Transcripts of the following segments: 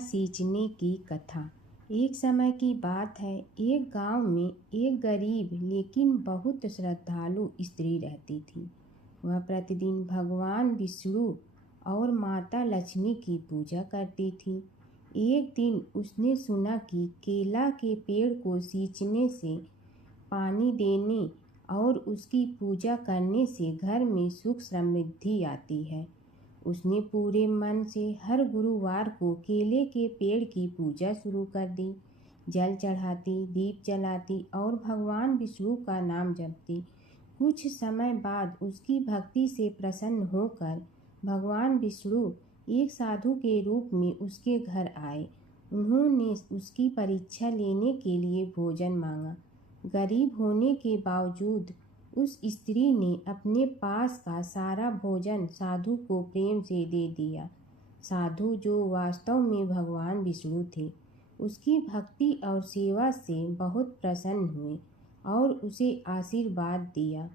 सींचने की कथा। एक समय की बात है, एक गांव में एक गरीब लेकिन बहुत श्रद्धालु स्त्री रहती थी। वह प्रतिदिन भगवान विष्णु और माता लक्ष्मी की पूजा करती थी। एक दिन उसने सुना कि केला के पेड़ को सींचने से, पानी देने और उसकी पूजा करने से घर में सुख समृद्धि आती है। उसने पूरे मन से हर गुरुवार को केले के पेड़ की पूजा शुरू कर दी। जल चढ़ाती, दीप जलाती और भगवान विष्णु का नाम जपती। कुछ समय बाद उसकी भक्ति से प्रसन्न होकर भगवान विष्णु एक साधु के रूप में उसके घर आए। उन्होंने उसकी परीक्षा लेने के लिए भोजन मांगा। गरीब होने के बावजूद उस स्त्री ने अपने पास का सारा भोजन साधु को प्रेम से दे दिया। साधु, जो वास्तव में भगवान विष्णु थे, उसकी भक्ति और सेवा से बहुत प्रसन्न हुए और उसे आशीर्वाद दिया,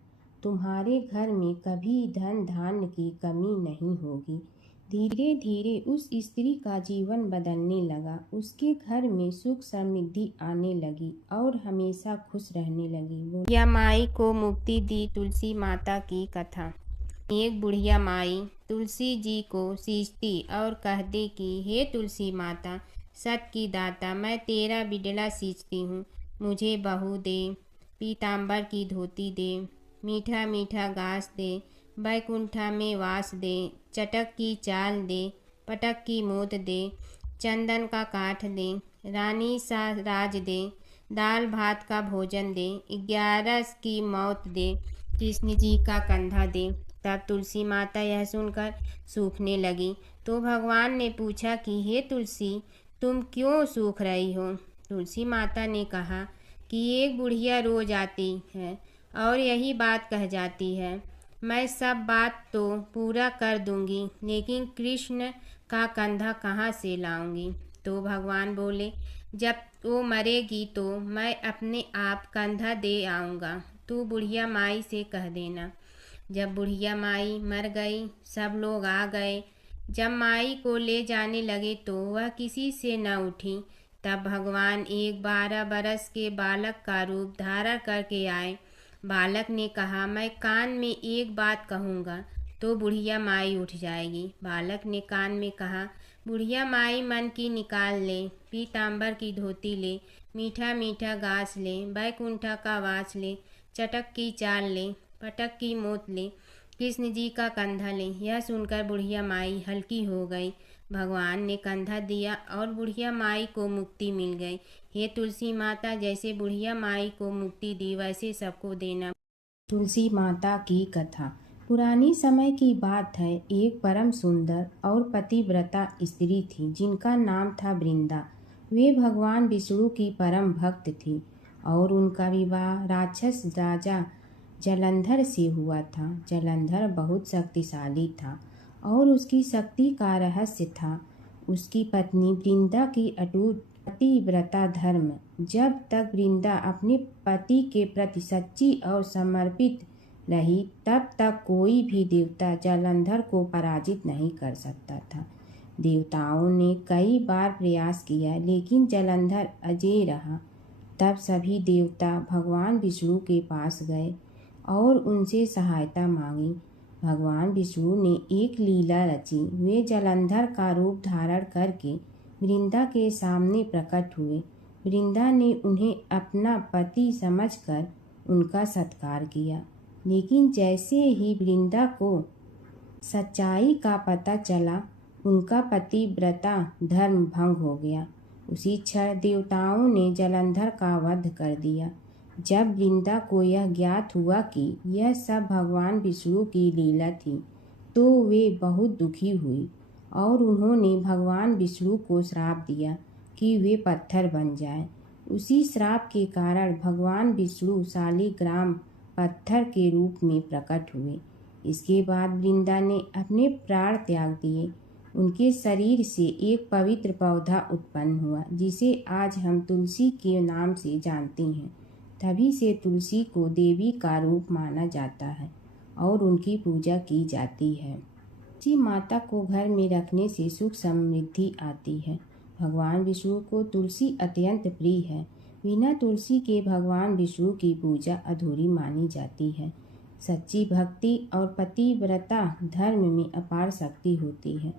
तुम्हारे घर में कभी धन धान्य की कमी नहीं होगी। धीरे धीरे उस स्त्री का जीवन बदलने लगा। उसके घर में सुख समृद्धि आने लगी और हमेशा खुश रहने लगी। या माई को मुक्ति दी तुलसी माता की कथा। एक बुढ़िया माई तुलसी जी को सींचती और कहती कि हे तुलसी माता, सत की दाता, मैं तेरा बिडला सींचती हूँ, मुझे बहू दे, पीताम्बर की धोती दे, मीठा मीठा घास दे, बैकुंठा में वास दे, चटक की चाल दे, पटक की मोत दे, चंदन का काठ दे, रानी सा राज दे, दाल भात का भोजन दे, 11 की मौत दे, कृष्ण जी का कंधा दे। तब तुलसी माता यह सुनकर सूखने लगी। तो भगवान ने पूछा कि हे तुलसी, तुम क्यों सूख रही हो? तुलसी माता ने कहा कि एक बुढ़िया रोज आती है और यही बात कह जाती है, मैं सब बात तो पूरा कर दूंगी, लेकिन कृष्ण का कंधा कहाँ से लाऊंगी? तो भगवान बोले, जब वो मरेगी तो मैं अपने आप कंधा दे आऊँगा, तू बुढ़िया माई से कह देना। जब बुढ़िया माई मर गई, सब लोग आ गए। जब माई को ले जाने लगे तो वह किसी से न उठी। तब भगवान एक 12 बरस के बालक का रूप धारण करके आए। बालक ने कहा, मैं कान में एक बात कहूँगा तो बुढ़िया माई उठ जाएगी। बालक ने कान में कहा, बुढ़िया माई मन की निकाल ले, पीताम्बर की धोती ले, मीठा मीठा घास ले, बैकुंठा का वास ले, चटक की चाल ले, पटक की मोत ले, कृष्ण जी का कंधा ले। यह सुनकर बुढ़िया माई हल्की हो गई। भगवान ने कंधा दिया और बुढ़िया माई को मुक्ति मिल गई। हे तुलसी माता, जैसे बुढ़िया माई को मुक्ति दी वैसे सबको देना। तुलसी माता की कथा। पुरानी समय की बात है, एक परम सुंदर और पतिव्रता स्त्री थी जिनका नाम था वृंदा। वे भगवान विष्णु की परम भक्त थी और उनका विवाह राक्षस राजा जलंधर से हुआ था। जलंधर बहुत शक्तिशाली था और उसकी शक्ति का रहस्य था उसकी पत्नी वृंदा की अटूट पतिव्रता धर्म। जब तक वृंदा अपने पति के प्रति सच्ची और समर्पित रही, तब तक कोई भी देवता जलंधर को पराजित नहीं कर सकता था। देवताओं ने कई बार प्रयास किया, लेकिन जलंधर अजेय रहा। तब सभी देवता भगवान विष्णु के पास गए और उनसे सहायता मांगी। भगवान विष्णु ने एक लीला रची। वे जलंधर का रूप धारण करके वृंदा के सामने प्रकट हुए। वृंदा ने उन्हें अपना पति समझकर उनका सत्कार किया, लेकिन जैसे ही वृंदा को सच्चाई का पता चला, उनका पतिव्रता धर्म भंग हो गया। उसी क्षण देवताओं ने जलंधर का वध कर दिया। जब वृंदा को यह ज्ञात हुआ कि यह सब भगवान विष्णु की लीला थी, तो वे बहुत दुखी हुई और उन्होंने भगवान विष्णु को श्राप दिया कि वे पत्थर बन जाएं। उसी श्राप के कारण भगवान विष्णु शालिग्राम पत्थर के रूप में प्रकट हुए। इसके बाद वृंदा ने अपने प्राण त्याग दिए। उनके शरीर से एक पवित्र पौधा उत्पन्न हुआ, जिसे आज हम तुलसी के नाम से जानते हैं। तभी से तुलसी को देवी का रूप माना जाता है और उनकी पूजा की जाती है। तुलसी माता को घर में रखने से सुख समृद्धि आती है। भगवान विष्णु को तुलसी अत्यंत प्रिय है। बिना तुलसी के भगवान विष्णु की पूजा अधूरी मानी जाती है। सच्ची भक्ति और पतिव्रता धर्म में अपार शक्ति होती है।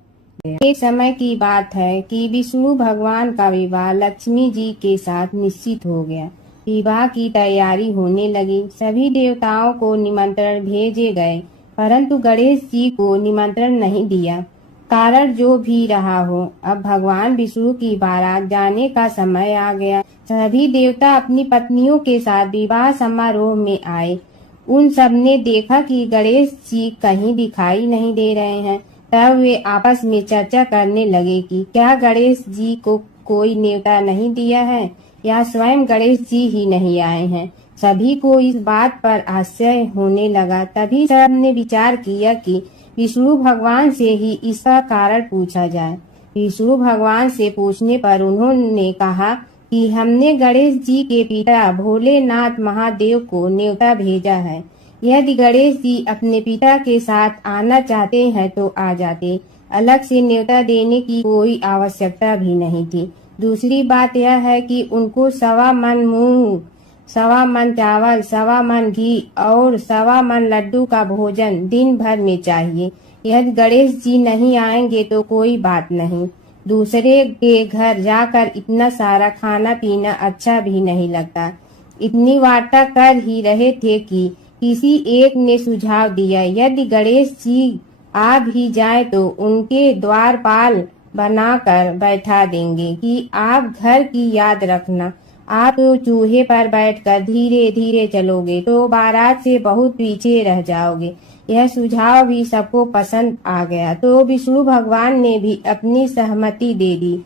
एक समय की बात है कि विष्णु भगवान का विवाह लक्ष्मी जी के साथ निश्चित हो गया। विवाह की तैयारी होने लगी। सभी देवताओं को निमंत्रण भेजे गए, परंतु गणेश जी को निमंत्रण नहीं दिया। कारण जो भी रहा हो, अब भगवान विष्णु की बारात जाने का समय आ गया। सभी देवता अपनी पत्नियों के साथ विवाह समारोह में आए। उन सब ने देखा कि गणेश जी कहीं दिखाई नहीं दे रहे हैं। तब वे आपस में चर्चा करने लगे कि क्या गणेश जी को कोई न्योता नहीं दिया है या स्वयं गणेश जी ही नहीं आए हैं। सभी को इस बात पर आश्चर्य होने लगा। तभी सब ने विचार किया कि विष्णु भगवान से ही इसका कारण पूछा जाए। विष्णु भगवान से पूछने पर उन्होंने कहा कि हमने गणेश जी के पिता भोलेनाथ महादेव को न्योता भेजा है। यदि गणेश जी अपने पिता के साथ आना चाहते हैं तो आ जाते। अलग से न्योता देने की कोई आवश्यकता भी नहीं थी। दूसरी बात यह है कि उनको 1.25 मन मूंग, 1.25 मन चावल, 1.25 मन घी और 1.25 मन लड्डू का भोजन दिन भर में चाहिए। यदि गणेश जी नहीं आएंगे तो कोई बात नहीं। दूसरे के घर जाकर इतना सारा खाना पीना अच्छा भी नहीं लगता। इतनी वार्ता कर ही रहे थे कि किसी एक ने सुझाव दिया, यदि गणेश जी आ भी जाए तो उनके द्वारपाल बनाकर बैठा देंगे कि आप घर की याद रखना। आप तो चूहे पर बैठकर धीरे धीरे चलोगे तो बारात से बहुत पीछे रह जाओगे। यह सुझाव भी सबको पसंद आ गया तो विष्णु भगवान ने भी अपनी सहमति दे दी।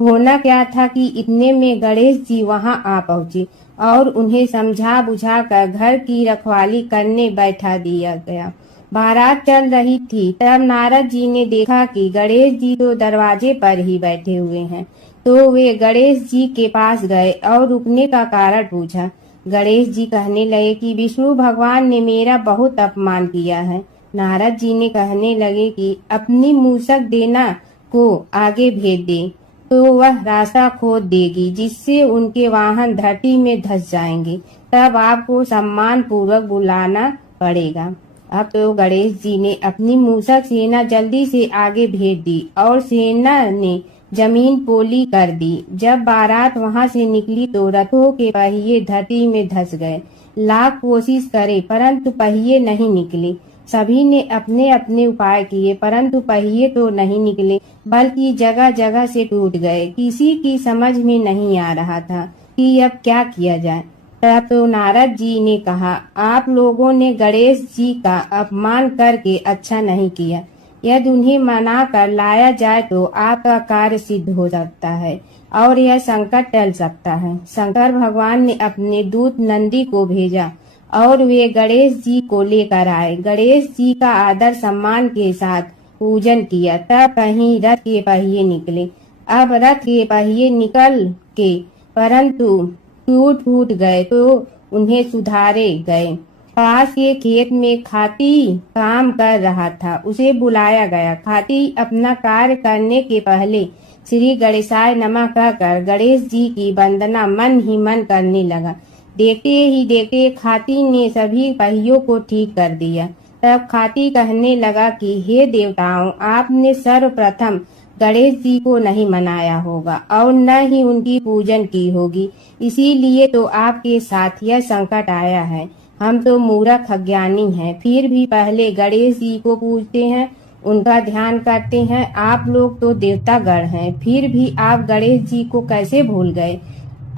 होना क्या था कि इतने में गणेश जी वहां आ पहुंचे और उन्हें समझा बुझा कर घर की रखवाली करने बैठा दिया गया। बारात चल रही थी, तब नारद जी ने देखा कि गणेश जी तो दरवाजे पर ही बैठे हुए हैं। तो वे गणेश जी के पास गए और रुकने का कारण पूछा। गणेश जी कहने लगे कि विष्णु भगवान ने मेरा बहुत अपमान किया है। नारद जी ने कहने लगे कि अपनी मूसक देना को आगे भेज दे तो वह रास्ता खोद देगी, जिससे उनके वाहन धरती में धंस जाएंगे। तब आपको सम्मान पूर्वक बुलाना पड़ेगा। अब तो गणेश जी ने अपनी मूसक सेना जल्दी से आगे भेज दी और सेना ने जमीन पोली कर दी। जब बारात वहां से निकली तो रथों के पहिए धरती में धंस गए। लाख कोशिश करे परंतु पहिए नहीं निकले। सभी ने अपने अपने उपाय किए परंतु पहिए तो नहीं निकले, बल्कि जगह जगह से टूट गए। किसी की समझ में नहीं आ रहा था कि अब क्या किया जाए। तब तो नारद जी ने कहा, आप लोगों ने गणेश जी का अपमान करके अच्छा नहीं किया। यदि उन्हें मना कर लाया जाए तो आपका कार्य सिद्ध हो सकता है और यह संकट टल सकता है। शंकर भगवान ने अपने दूत नंदी को भेजा और वे गणेश जी को लेकर आए। गणेश जी का आदर सम्मान के साथ पूजन किया। तब कहीं रथ के पहिए निकले। अब रथ के पहिए निकल के परंतु टूट गए तो उन्हें सुधारे गए। पास के खेत में खाती काम कर रहा था, उसे बुलाया गया। खाती अपना कार्य करने के पहले श्री गणेशाय नमः कहकर गणेश जी की वंदना मन ही मन करने लगा। देखते ही देखते खाती ने सभी पहियों को ठीक कर दिया। तब खाती कहने लगा कि हे देवताओं, आपने सर्वप्रथम गणेश जी को नहीं मनाया होगा और न ही उनकी पूजन की होगी, इसीलिए तो आपके साथ यह संकट आया है। हम तो मूर्ख अज्ञानी हैं, फिर भी पहले गणेश जी को पूजते हैं, उनका ध्यान करते हैं। आप लोग तो देवतागण हैं, फिर भी आप गणेश जी को कैसे भूल गए।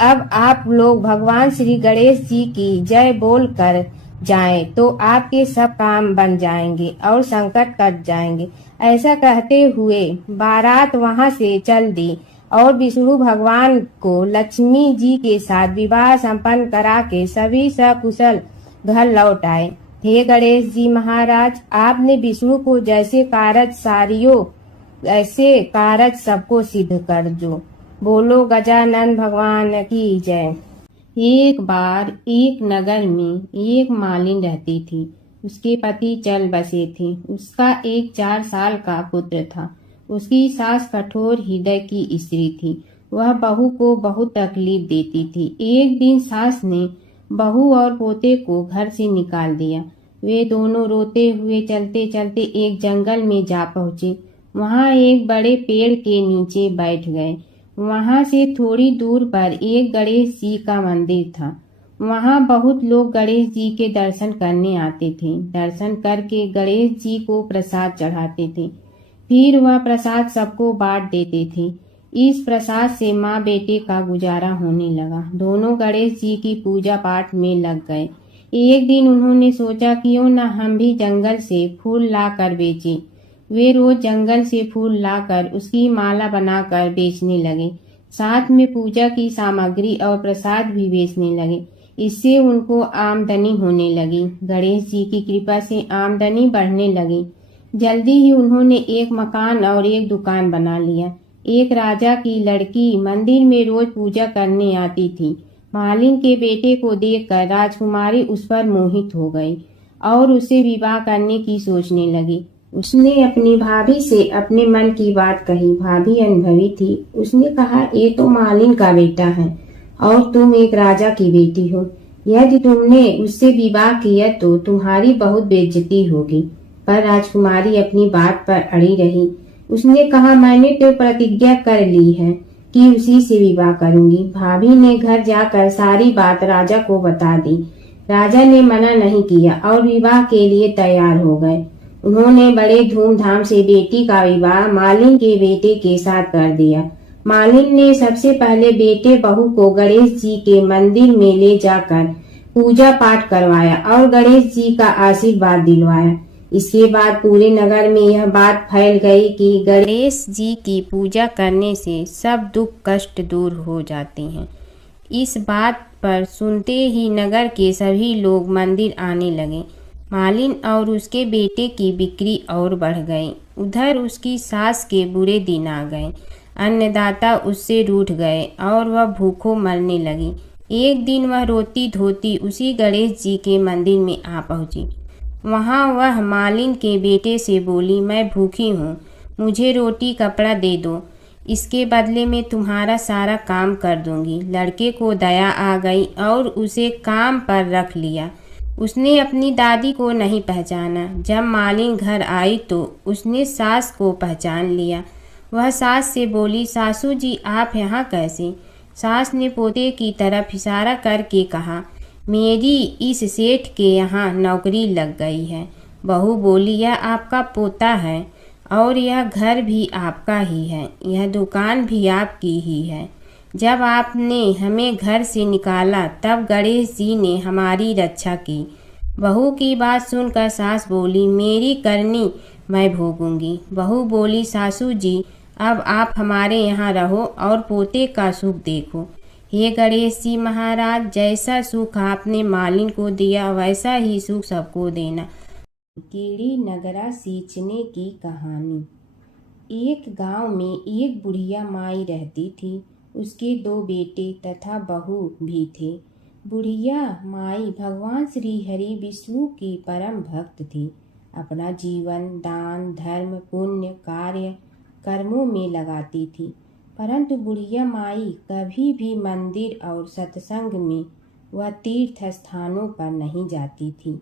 अब आप लोग भगवान श्री गणेश जी की जय बोल कर जाएं तो आपके सब काम बन जाएंगे और संकट कट जाएंगे। ऐसा कहते हुए बारात वहां से चल दी और विष्णु भगवान को लक्ष्मी जी के साथ विवाह संपन्न करा के सभी सकुशल घर लौट आए। हे गणेश जी महाराज, आपने विष्णु को जैसे कारज सारियो ऐसे कारज सबको सिद्ध कर जो। बोलो गजानन भगवान की जय। एक बार एक नगर में एक मालिन रहती थी। उसके पति चल बसे थे। उसका एक 4 साल का पुत्र था। उसकी सास कठोर हृदय की स्त्री थी। वह बहू को बहुत तकलीफ देती थी। एक दिन सास ने बहू और पोते को घर से निकाल दिया। वे दोनों रोते हुए चलते चलते एक जंगल में जा पहुंचे। वहां एक बड़े पेड़ के नीचे बैठ गए। वहां से थोड़ी दूर पर एक गणेश जी का मंदिर था। वहां बहुत लोग गणेश जी के दर्शन करने आते थे। दर्शन करके गणेश जी को प्रसाद चढ़ाते थे। फिर वह प्रसाद सबको बांट देते थे। इस प्रसाद से माँ बेटे का गुजारा होने लगा। दोनों गणेश जी की पूजा पाठ में लग गए। एक दिन उन्होंने सोचा क्यों न हम भी जंगल से फूल लाकर बेचें। वे रोज जंगल से फूल लाकर उसकी माला बनाकर बेचने लगे। साथ में पूजा की सामग्री और प्रसाद भी बेचने लगे। इससे उनको आमदनी होने लगी। गणेश जी की कृपा से आमदनी बढ़ने लगी। जल्दी ही उन्होंने एक मकान और एक दुकान बना लिया। एक राजा की लड़की मंदिर में रोज पूजा करने आती थी। मालिन के बेटे को देखकर राजकुमारी उस पर मोहित हो गई और उसे विवाह करने की सोचने लगी। उसने अपनी भाभी से अपने मन की बात कही। भाभी अनुभवी थी। उसने कहा, ये तो मालिन का बेटा है और तुम एक राजा की बेटी हो। यदि तुमने उससे विवाह किया तो तुम्हारी बहुत बेइज्जती होगी। पर राजकुमारी अपनी बात पर अड़ी रही। उसने कहा, मैंने तो प्रतिज्ञा कर ली है कि उसी से विवाह करूंगी। भाभी ने घर जाकर सारी बात राजा को बता दी। राजा ने मना नहीं किया और विवाह के लिए तैयार हो गए। उन्होंने बड़े धूमधाम से बेटी का विवाह मालिन के बेटे के साथ कर दिया। मालिन ने सबसे पहले बेटे बहू को गणेश जी के मंदिर में ले जाकर पूजा पाठ करवाया और गणेश जी का आशीर्वाद दिलवाया। इसके बाद पूरे नगर में यह बात फैल गई कि गणेश जी की पूजा करने से सब दुख कष्ट दूर हो जाते हैं। इस बात पर सुनते ही नगर के सभी लोग मंदिर आने लगे। मालिन और उसके बेटे की बिक्री और बढ़ गई। उधर उसकी सास के बुरे दिन आ गए। अन्नदाता उससे रूठ गए और वह भूखों मरने लगी। एक दिन वह रोती धोती उसी गणेश जी के मंदिर में आ पहुंची। वहां वह मालिन के बेटे से बोली, मैं भूखी हूँ, मुझे रोटी कपड़ा दे दो, इसके बदले में तुम्हारा सारा काम कर दूंगी। लड़के को दया आ गई और उसे काम पर रख लिया। उसने अपनी दादी को नहीं पहचाना। जब मालिन घर आई तो उसने सास को पहचान लिया। वह सास से बोली, सासू जी आप यहाँ कैसे? सास ने पोते की तरफ इशारा करके कहा, मेरी इस सेठ के यहाँ नौकरी लग गई है। बहू बोली, यह आपका पोता है और यह घर भी आपका ही है, यह दुकान भी आपकी ही है। जब आपने हमें घर से निकाला तब गणेश जी ने हमारी रक्षा की। बहू की बात सुनकर सास बोली, मेरी करनी मैं भोगूंगी। बहू बोली, सासू जी अब आप हमारे यहाँ रहो और पोते का सुख देखो। हे गणेश जी महाराज, जैसा सुख आपने मालिन को दिया वैसा ही सुख सबको देना। कीड़ी नगरा सींचने की कहानी। एक गांव में एक बुढ़िया माई रहती थी। उसके 2 बेटे तथा बहू भी थे। बुढ़िया माई भगवान श्री हरि विष्णु की परम भक्त थी। अपना जीवन दान धर्म पुण्य कार्य कर्मों में लगाती थी। परंतु बुढ़िया माई कभी भी मंदिर और सत्संग में व तीर्थ स्थानों पर नहीं जाती थी।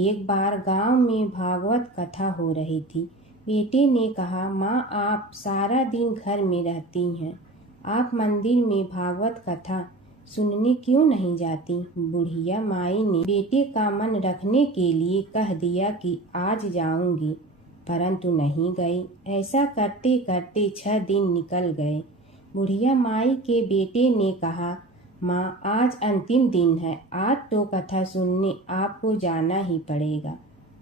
एक बार गांव में भागवत कथा हो रही थी। बेटे ने कहा, माँ आप सारा दिन घर में रहती हैं, आप मंदिर में भागवत कथा सुनने क्यों नहीं जाती? बुढ़िया माई ने बेटे का मन रखने के लिए कह दिया कि आज जाऊंगी, परंतु नहीं गई। ऐसा करते करते 6 दिन निकल गए। बुढ़िया माई के बेटे ने कहा, माँ आज अंतिम दिन है, आज तो कथा सुनने आपको जाना ही पड़ेगा।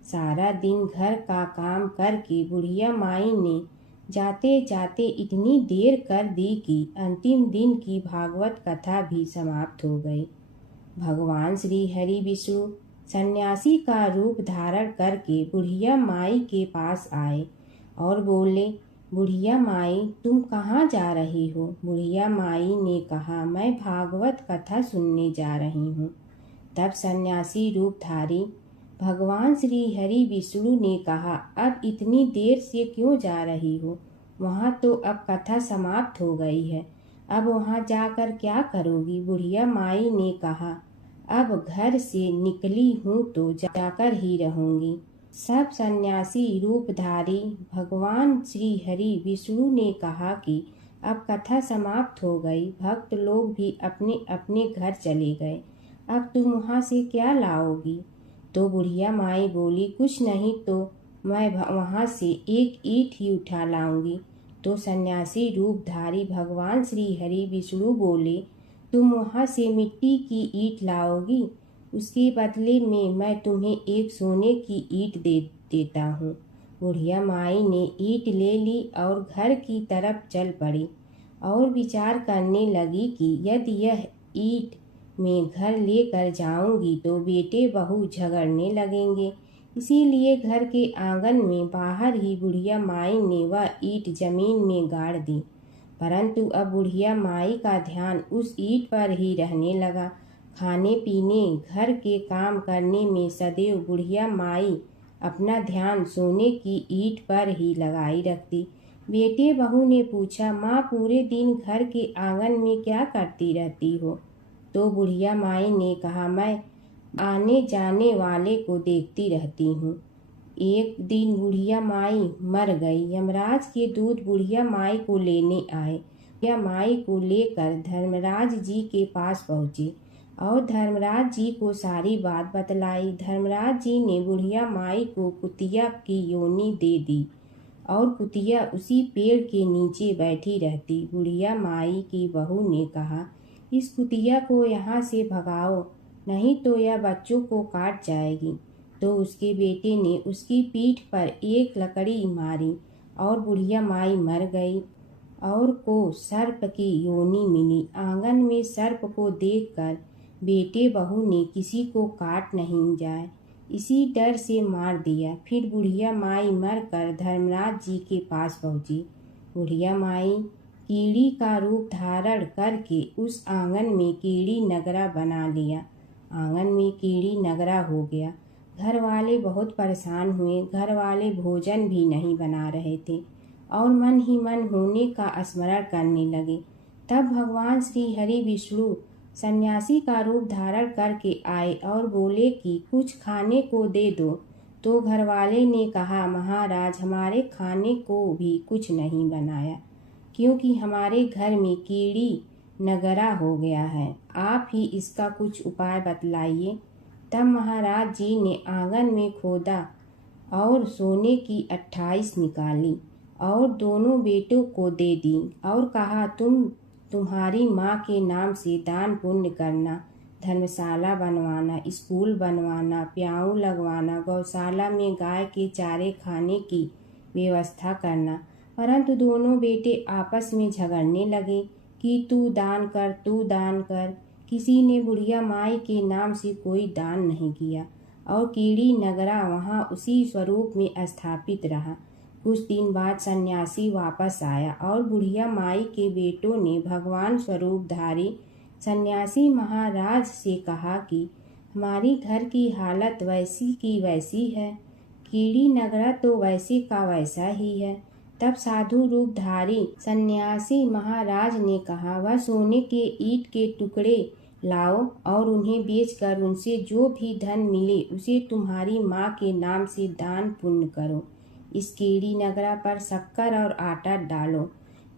सारा दिन घर का काम करके बुढ़िया माई ने जाते जाते इतनी देर कर दी कि अंतिम दिन की भागवत कथा भी समाप्त हो गई। भगवान श्री हरि विष्णु सन्यासी का रूप धारण करके बुढ़िया माई के पास आए और बोले, बुढ़िया माई तुम कहाँ जा रही हो? बुढ़िया माई ने कहा, मैं भागवत कथा सुनने जा रही हूँ। तब सन्यासी रूपधारी भगवान श्री हरि विष्णु ने कहा, अब इतनी देर से क्यों जा रही हो? वहाँ तो अब कथा समाप्त हो गई है, अब वहाँ जाकर क्या करोगी? बुढ़िया माई ने कहा, अब घर से निकली हूँ तो जाकर ही रहूंगी। सब सन्यासी रूपधारी भगवान श्री हरि विष्णु ने कहा कि अब कथा समाप्त हो गई, भक्त लोग भी अपने अपने घर चले गए, अब तुम वहाँ से क्या लाओगी? तो बुढ़िया माई बोली, कुछ नहीं तो मैं वहाँ से एक ईंट ही उठा लाऊंगी। तो सन्यासी रूपधारी भगवान श्री हरि विष्णु बोले, तुम वहाँ से मिट्टी की ईंट लाओगी, उसके बदले में मैं तुम्हें एक सोने की ईंट देता हूँ। बुढ़िया माई ने ईंट ले ली और घर की तरफ चल पड़ी और विचार करने लगी कि यदि यह ईंट मैं घर लेकर जाऊंगी तो बेटे बहू झगड़ने लगेंगे, इसीलिए घर के आंगन में बाहर ही बुढ़िया माई ने वह ईंट जमीन में गाड़ दी। परंतु अब बुढ़िया माई का ध्यान उस ईंट पर ही रहने लगा। खाने पीने घर के काम करने में सदैव बुढ़िया माई अपना ध्यान सोने की ईंट पर ही लगाई रखती। बेटे बहू ने पूछा, माँ पूरे दिन घर के आंगन में क्या करती रहती हो? तो बुढ़िया माई ने कहा, मैं आने जाने वाले को देखती रहती हूँ। एक दिन बुढ़िया माई मर गई। यमराज के दूत बुढ़िया माई को लेने आए। बुढ़िया माई को लेकर धर्मराज जी के पास पहुँचे और धर्मराज जी को सारी बात बतलाई। धर्मराज जी ने बुढ़िया माई को कुतिया की योनि दे दी और कुतिया उसी पेड़ के नीचे बैठी रहती। बुढ़िया माई की बहू ने कहा, इस कुतिया को यहाँ से भगाओ, नहीं तो यह बच्चों को काट जाएगी। तो उसके बेटे ने उसकी पीठ पर एक लकड़ी मारी और बुढ़िया माई मर गई और को सर्प की योनि मिली। आंगन में सर्प को देखकर बेटे बहू ने किसी को काट नहीं जाए इसी डर से मार दिया। फिर बुढ़िया माई मरकर धर्मराज जी के पास पहुंची। बुढ़िया माई कीड़ी का रूप धारण करके उस आंगन में कीड़ी नगरा बना लिया। आंगन में कीड़ी नगरा हो गया। घर वाले बहुत परेशान हुए। घर वाले भोजन भी नहीं बना रहे थे और मन ही मन होने का स्मरण करने लगे। तब भगवान श्री हरि विष्णु सन्यासी का रूप धारण करके आए और बोले कि कुछ खाने को दे दो। तो घरवाले ने कहा, महाराज हमारे खाने को भी कुछ नहीं बनाया, क्योंकि हमारे घर में कीड़ी नगरा हो गया है, आप ही इसका कुछ उपाय बतलाइए। तब महाराज जी ने आंगन में खोदा और सोने की 28 निकाली और दोनों बेटों को दे दी और कहा, तुम्हारी माँ के नाम से दान पुण्य करना, धर्मशाला बनवाना, स्कूल बनवाना, प्याऊ लगवाना, गौशाला में गाय के चारे खाने की व्यवस्था करना। परंतु दोनों बेटे आपस में झगड़ने लगे कि तू दान कर, तू दान कर। किसी ने बुढ़िया माई के नाम से कोई दान नहीं किया और कीड़ी नगरा वहाँ उसी स्वरूप में स्थापित रहा। कुछ दिन बाद सन्यासी वापस आया और बुढ़िया माई के बेटों ने भगवान स्वरूपधारी सन्यासी महाराज से कहा कि हमारी घर की हालत वैसी की वैसी है, कीड़ी नगरा तो वैसे का वैसा ही है। तब साधु रूपधारी सन्यासी महाराज ने कहा, वह सोने के ईंट के टुकड़े लाओ और उन्हें बेचकर उनसे जो भी धन मिले उसे तुम्हारी माँ के नाम से दान पुण्य करो। इस कीड़ी नगरा पर शक्कर और आटा डालो।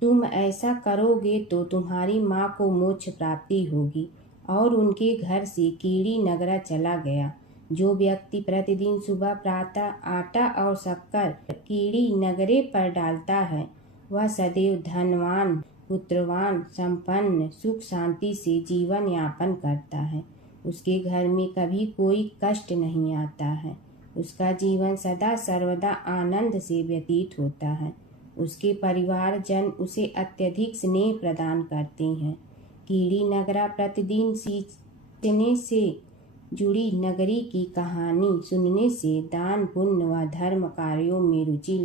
तुम ऐसा करोगे तो तुम्हारी माँ को मोक्ष प्राप्ति होगी। और उनके घर से कीड़ी नगरा चला गया। जो व्यक्ति प्रतिदिन सुबह प्रातः आटा और शक्कर कीड़ी नगरे पर डालता है, वह सदैव धनवान, पुत्रवान, संपन्न, सुख शांति से जीवन यापन करता है। उसके घर में कभी कोई कष्ट नहीं आता है। उसका जीवन सदा सर्वदा आनंद से व्यतीत होता है। उसके परिवारजन उसे अत्यधिक स्नेह प्रदान करते हैं। कीड़ी नगरा प्रतिदिन सींचने से जुड़ी नगरी की कहानी सुनने से, दान पुण्य व धर्म कार्यों में रुचि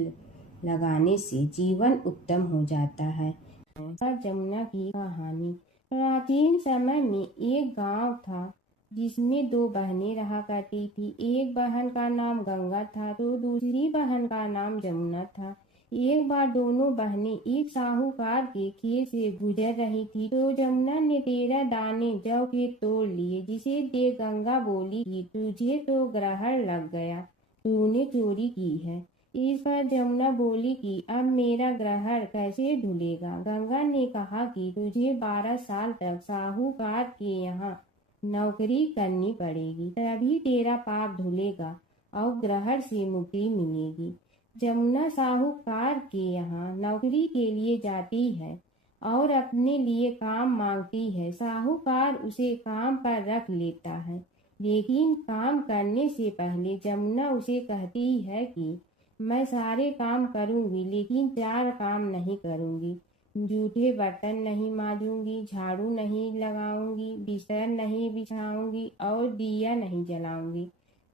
लगाने से जीवन उत्तम हो जाता है। जमुना की कहानी। प्राचीन समय में एक गांव था जिसमें दो बहनें रहा करती थी। एक बहन का नाम गंगा था तो दूसरी बहन का नाम जमुना था। एक बार दोनों बहनें एक साहूकार के खेत से गुजर रही थी तो जमुना ने 13 दाने जौ के तोड़ लिए। जिसे देख गंगा बोली कि तुझे तो ग्रहण लग गया, तूने चोरी की है। इस पर जमुना बोली कि अब मेरा ग्रहण कैसे धुलेगा। गंगा ने कहा कि तुझे 12 साल तक साहूकार के यहाँ नौकरी करनी पड़ेगी, तभी तेरा पाप धुलेगा और ग्रहण से मुक्ति मिलेगी। जमुना साहूकार के यहाँ नौकरी के लिए जाती है और अपने लिए काम मांगती है। साहूकार उसे काम पर रख लेता है, लेकिन काम करने से पहले जमुना उसे कहती है कि मैं सारे काम करूंगी लेकिन 4 काम नहीं करूंगी। जूठे बर्तन नहीं मांजूंगी, झाड़ू नहीं लगाऊंगी, बिस्तर नहीं बिछाऊंगी और दिया नहीं जलाऊंगी।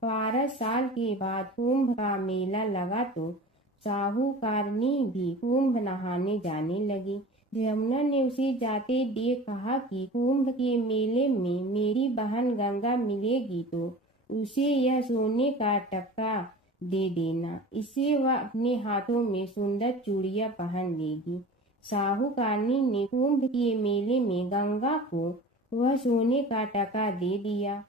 12 साल के बाद कुंभ का मेला लगा तो साहूकारनी भी कुंभ नहाने जाने लगी। जमुना ने उसे जाते देख कहा कि कुंभ के मेले में मेरी बहन गंगा मिलेगी तो उसे यह सोने का टक्का दे देना, इससे वह अपने हाथों में सुंदर चूड़ियां पहन लेगी। साहूकारनी ने कुंभ के मेले में गंगा को वह सोने का टका दे दिया।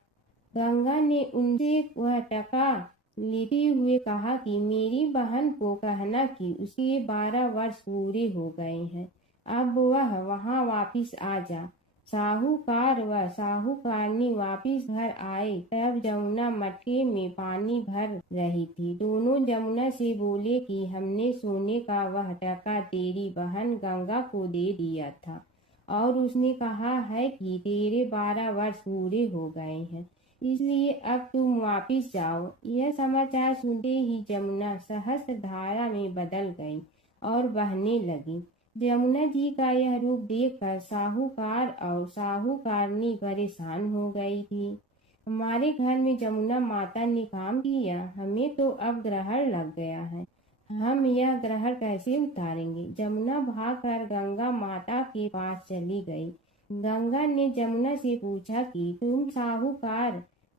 गंगा ने उनसे वह टका लेते हुए कहा कि मेरी बहन को कहना कि उसके 12 वर्ष पूरे हो गए हैं, अब वह वहां वापिस आ जा। साहूकार व साहूकारनी वापिस घर आए तब जमुना मटके में पानी भर रही थी। दोनों जमुना से बोले कि हमने सोने का वह टका तेरी बहन गंगा को दे दिया था और उसने कहा है कि तेरे 12 वर्ष पूरे हो गए हैं, इसलिए अब तुम वापिस जाओ। यह समाचार सुनते ही जमुना सहस्त्र धारा में बदल गई और बहने लगी। जमुना जी का यह रूप देखकर साहूकार और साहूकारनी परेशान हो गई थी। हमारे घर में जमुना माता ने काम किया, हमें तो अब ग्रहण लग गया है, हम यह ग्रहण कैसे उतारेंगे। जमुना भागकर गंगा माता के पास चली गई। गंगा ने जमुना से पूछा कि तुम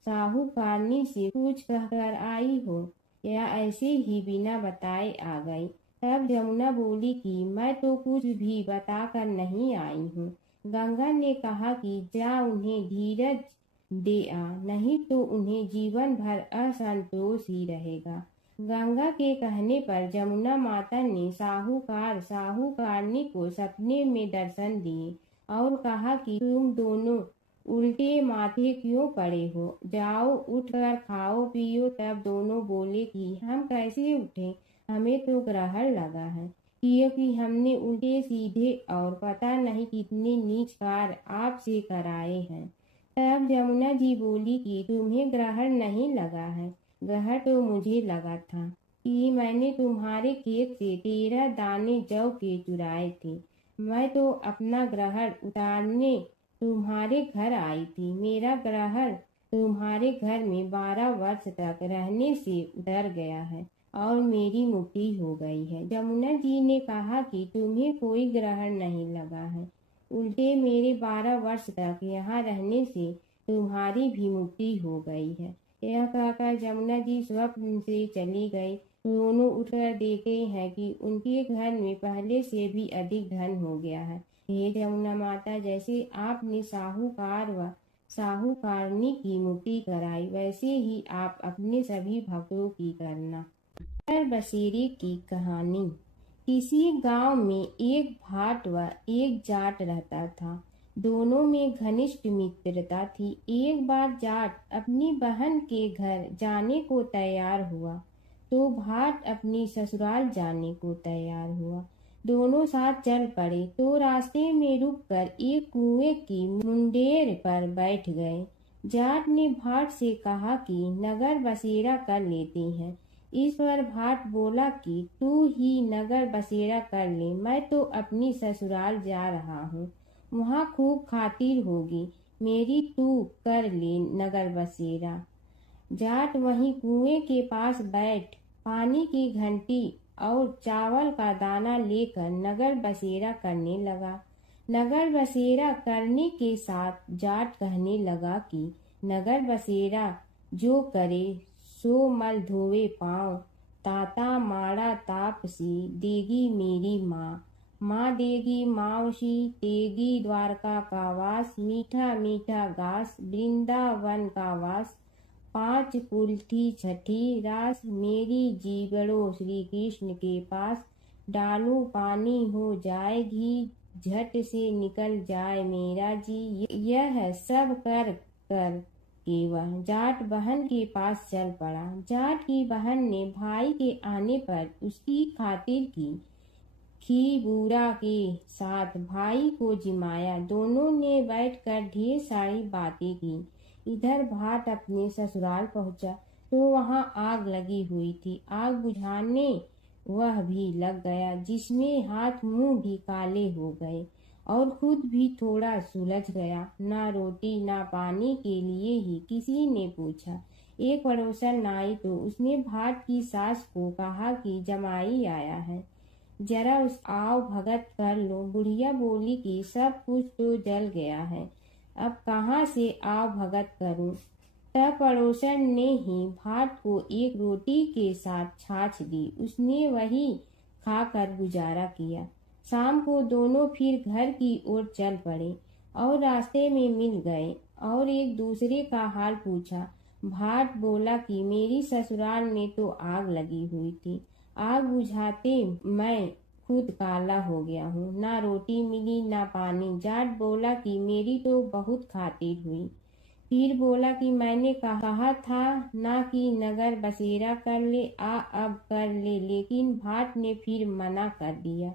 साहूकारनी से कुछ कहकर आई हो या ऐसे ही बिना बताए आ गई। तब जमुना बोली कि मैं तो कुछ भी बताकर नहीं आई हूँ। गंगा ने कहा कि जा उन्हें धीरज दे आ, नहीं तो उन्हें जीवन भर असंतोष ही रहेगा। गंगा के कहने पर जमुना माता ने साहूकारनी को सपने में दर्शन दिए और कहा कि तुम दोनों उल्टे माथे क्यों पड़े हो, जाओ उठकर खाओ पियो। तब दोनों बोले कि हम कैसे उठें, हमें तो ग्रहण लगा है, क्योंकि हमने उल्टे सीधे और पता नहीं कितने नीच कार्य आपसे कराए हैं। तब जमुना जी बोली कि तुम्हें ग्रहण नहीं लगा है, ग्रहण तो मुझे लगा था कि मैंने तुम्हारे खेत से 13 दाने जौ के चुराए थे। मैं तो अपना ग्रहण उतारने तुम्हारे घर आई थी। मेरा ग्रहण तुम्हारे घर में 12 वर्ष तक रहने से उतर गया है और मेरी मुक्ति हो गई है। जमुना जी ने कहा कि तुम्हें कोई ग्रहण नहीं लगा है, उल्टे मेरे 12 वर्ष तक यहाँ रहने से तुम्हारी भी मुक्ति हो गई है। यह कहकर जमुना जी स्वप्न से चली गई। दोनों उठकर देखते हैं कि उनके घर में पहले से भी अधिक धन हो गया है। हे जमुना माता, जैसे आपने साहूकार व साहूकारनी की मुक्ति कराई, वैसे ही आप अपने सभी भक्तों की करना। बसेरे की कहानी। किसी गांव में एक भाट व एक जाट रहता था। दोनों में घनिष्ठ मित्रता थी। एक बार जाट अपनी बहन के घर जाने को तैयार हुआ तो भाट अपनी ससुराल जाने को तैयार हुआ। दोनों साथ चल पड़े तो रास्ते में रुककर एक कुएं की मुंडेर पर बैठ गए। जाट ने भाट से कहा कि नगर बसेरा कर लेते हैं। इस पर भाट बोला कि तू ही नगर बसेरा कर ले, मैं तो अपनी ससुराल जा रहा हूँ, वहाँ खूब खातिर होगी मेरी, तू कर ले नगर बसेरा। जाट वहीं कुएं के पास बैठ पानी की घंटी और चावल का दाना लेकर नगर बसेरा करने लगा। नगर बसेरा करने के साथ जाट कहने लगा कि नगर बसेरा जो करे सो मल धोवे पाँव, ताता माड़ा तापसी देगी मेरी माँ। माँ देगी मावशी देगी द्वारका का वास, मीठा मीठा घास वृंदावन का वास। 5 कुल्ठी छठी रास मेरी जीवड़ो श्री कृष्ण के पास। डालू पानी हो जाए घी झट से निकल जाए मेरा जी। यह सब कर कर के वह जाट बहन के पास चल पड़ा। जाट की बहन ने भाई के आने पर उसकी खातिर की खी बूढ़ा के साथ भाई को जिमाया। दोनों ने बैठकर ढेर सारी बातें की। इधर भाट अपने ससुराल पहुंचा तो वहां आग लगी हुई थी। आग बुझाने वह भी लग गया, जिसमें हाथ मुंह भी काले हो गए और खुद भी थोड़ा सुलझ गया। ना रोटी ना पानी के लिए ही किसी ने पूछा। एक पड़ोसन आई तो उसने भाट की सास को कहा कि जमाई आया है, जरा उस आओ भगत कर लो। बुढ़िया बोली कि सब कुछ तो जल गया है, अब कहाँ से आओ भगत करूं। तब पड़ोसन ने ही भाट को एक रोटी के साथ छाछ दी। उसने वही खाकर गुजारा किया। शाम को दोनों फिर घर की ओर चल पड़े और रास्ते में मिल गए और एक दूसरे का हाल पूछा। भाट बोला कि मेरी ससुराल में तो आग लगी हुई थी, आग बुझाते मैं खुद काला हो गया हूँ, ना रोटी मिली ना पानी। जाट बोला कि मेरी तो बहुत खातिर हुई। फिर बोला कि मैंने कहा था ना कि नगर बसेरा कर ले, आ अब कर ले, लेकिन भाट ने फिर मना कर दिया।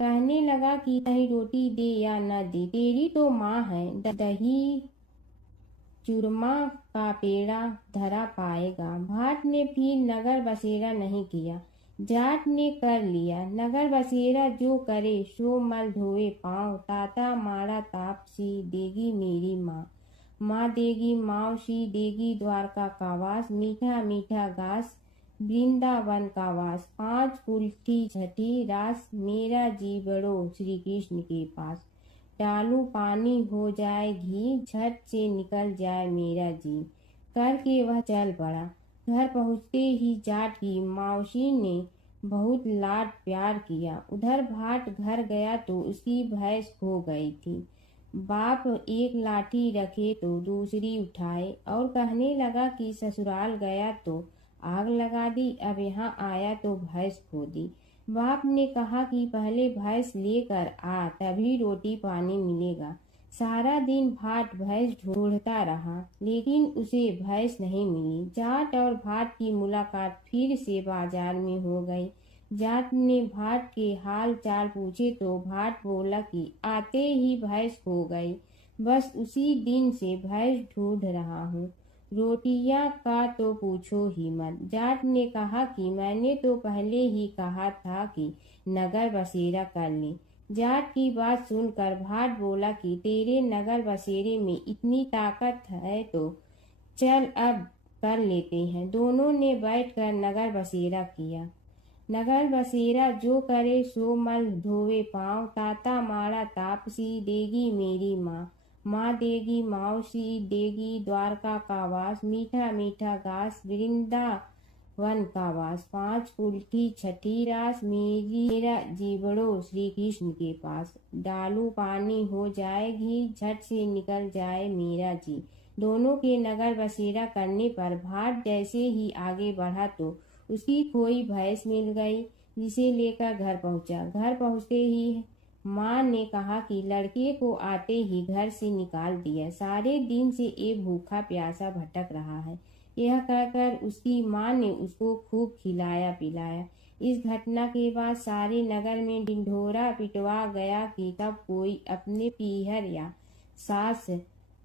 कहने लगा कि चाहे रोटी दे या न दे, तेरी तो माँ है, दही चूरमा का पेड़ा धरा पाएगा। भाट ने फिर नगर बसेरा नहीं किया, जाट ने कर लिया। नगर बसेरा जो करे सो मल धोए पाँव। ताता माड़ा तापसी देगी मेरी माँ। माँ देगी मावशी देगी द्वारका का वास, मीठा मीठा घास वृंदावन का वास। 5 कुल्ठी छठी रास मेरा जीवड़ो श्री कृष्ण के पास। डालू पानी हो जाए घी झट से निकल जाए मेरा जी। करके वह चल पड़ा। घर पहुँचते ही जाट की मावशी ने बहुत लाड प्यार किया। उधर भाट घर गया तो उसकी भैंस खो गई थी। बाप एक लाठी रखे तो दूसरी उठाए और कहने लगा कि ससुराल गया तो आग लगा दी, अब यहाँ आया तो भैंस खो दी। बाप ने कहा कि पहले भैंस लेकर आ, तभी रोटी पानी मिलेगा। सारा दिन भाट भैंस ढूंढता रहा, लेकिन उसे भैंस नहीं मिली। जाट और भाट की मुलाकात फिर से बाजार में हो गई। जाट ने भाट के हाल चाल पूछे तो भाट बोला कि आते ही भैंस खो गई, बस उसी दिन से भैंस ढूंढ रहा हूँ। रोटियां का तो पूछो ही मत। जाट ने कहा कि मैंने तो पहले ही कहा था कि नगर बसेरा कर ले। जाट की बात सुनकर भाट बोला कि तेरे नगर बसेरे में इतनी ताकत है तो चल अब कर लेते हैं। दोनों ने बैठकर नगर बसेरा किया। नगर बसेरा जो करे सो मल धोवे पाँव। ताता माड़ा तापसी देगी मेरी माँ। माँ देगी मावशी देगी द्वारका का वास, मीठा मीठा घास वृंदावन का वास। 5 कुल्ठी छठी रास मेरा जीवड़ो श्री कृष्ण के पास। डालू पानी हो जाए घी झट से निकल जाए मेरा जी। दोनों के नगर बसेरा करने पर भाट जैसे ही आगे बढ़ा तो उसकी खोई भैंस मिल गई, जिसे लेकर घर पहुंचा। घर पहुंचते ही माँ ने कहा कि लड़के को आते ही घर से निकाल दिया, सारे दिन से ये भूखा प्यासा भटक रहा है। यह कहकर उसकी माँ ने उसको खूब खिलाया पिलाया। इस घटना के बाद सारे नगर में ढिंढोरा पिटवा गया कि कब कोई अपने पीहर या सास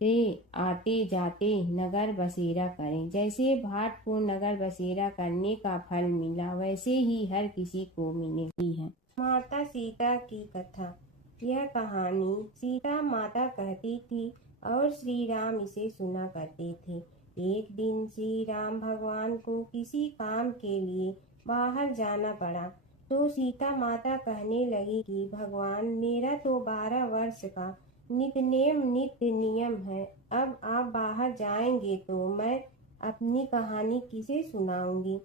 से आते जाते नगर बसेरा करें। जैसे भाट को नगर बसेरा करने का फल मिला, वैसे ही हर किसी को मिलेगी है। माता सीता की कथा। यह कहानी सीता माता कहती थी और श्री राम इसे सुना करते थे। एक दिन श्री राम भगवान को किसी काम के लिए बाहर जाना पड़ा तो सीता माता कहने लगी कि भगवान, मेरा तो 12 वर्ष का नित्य नियम है, अब आप बाहर जाएंगे तो मैं अपनी कहानी किसे सुनाऊंगी।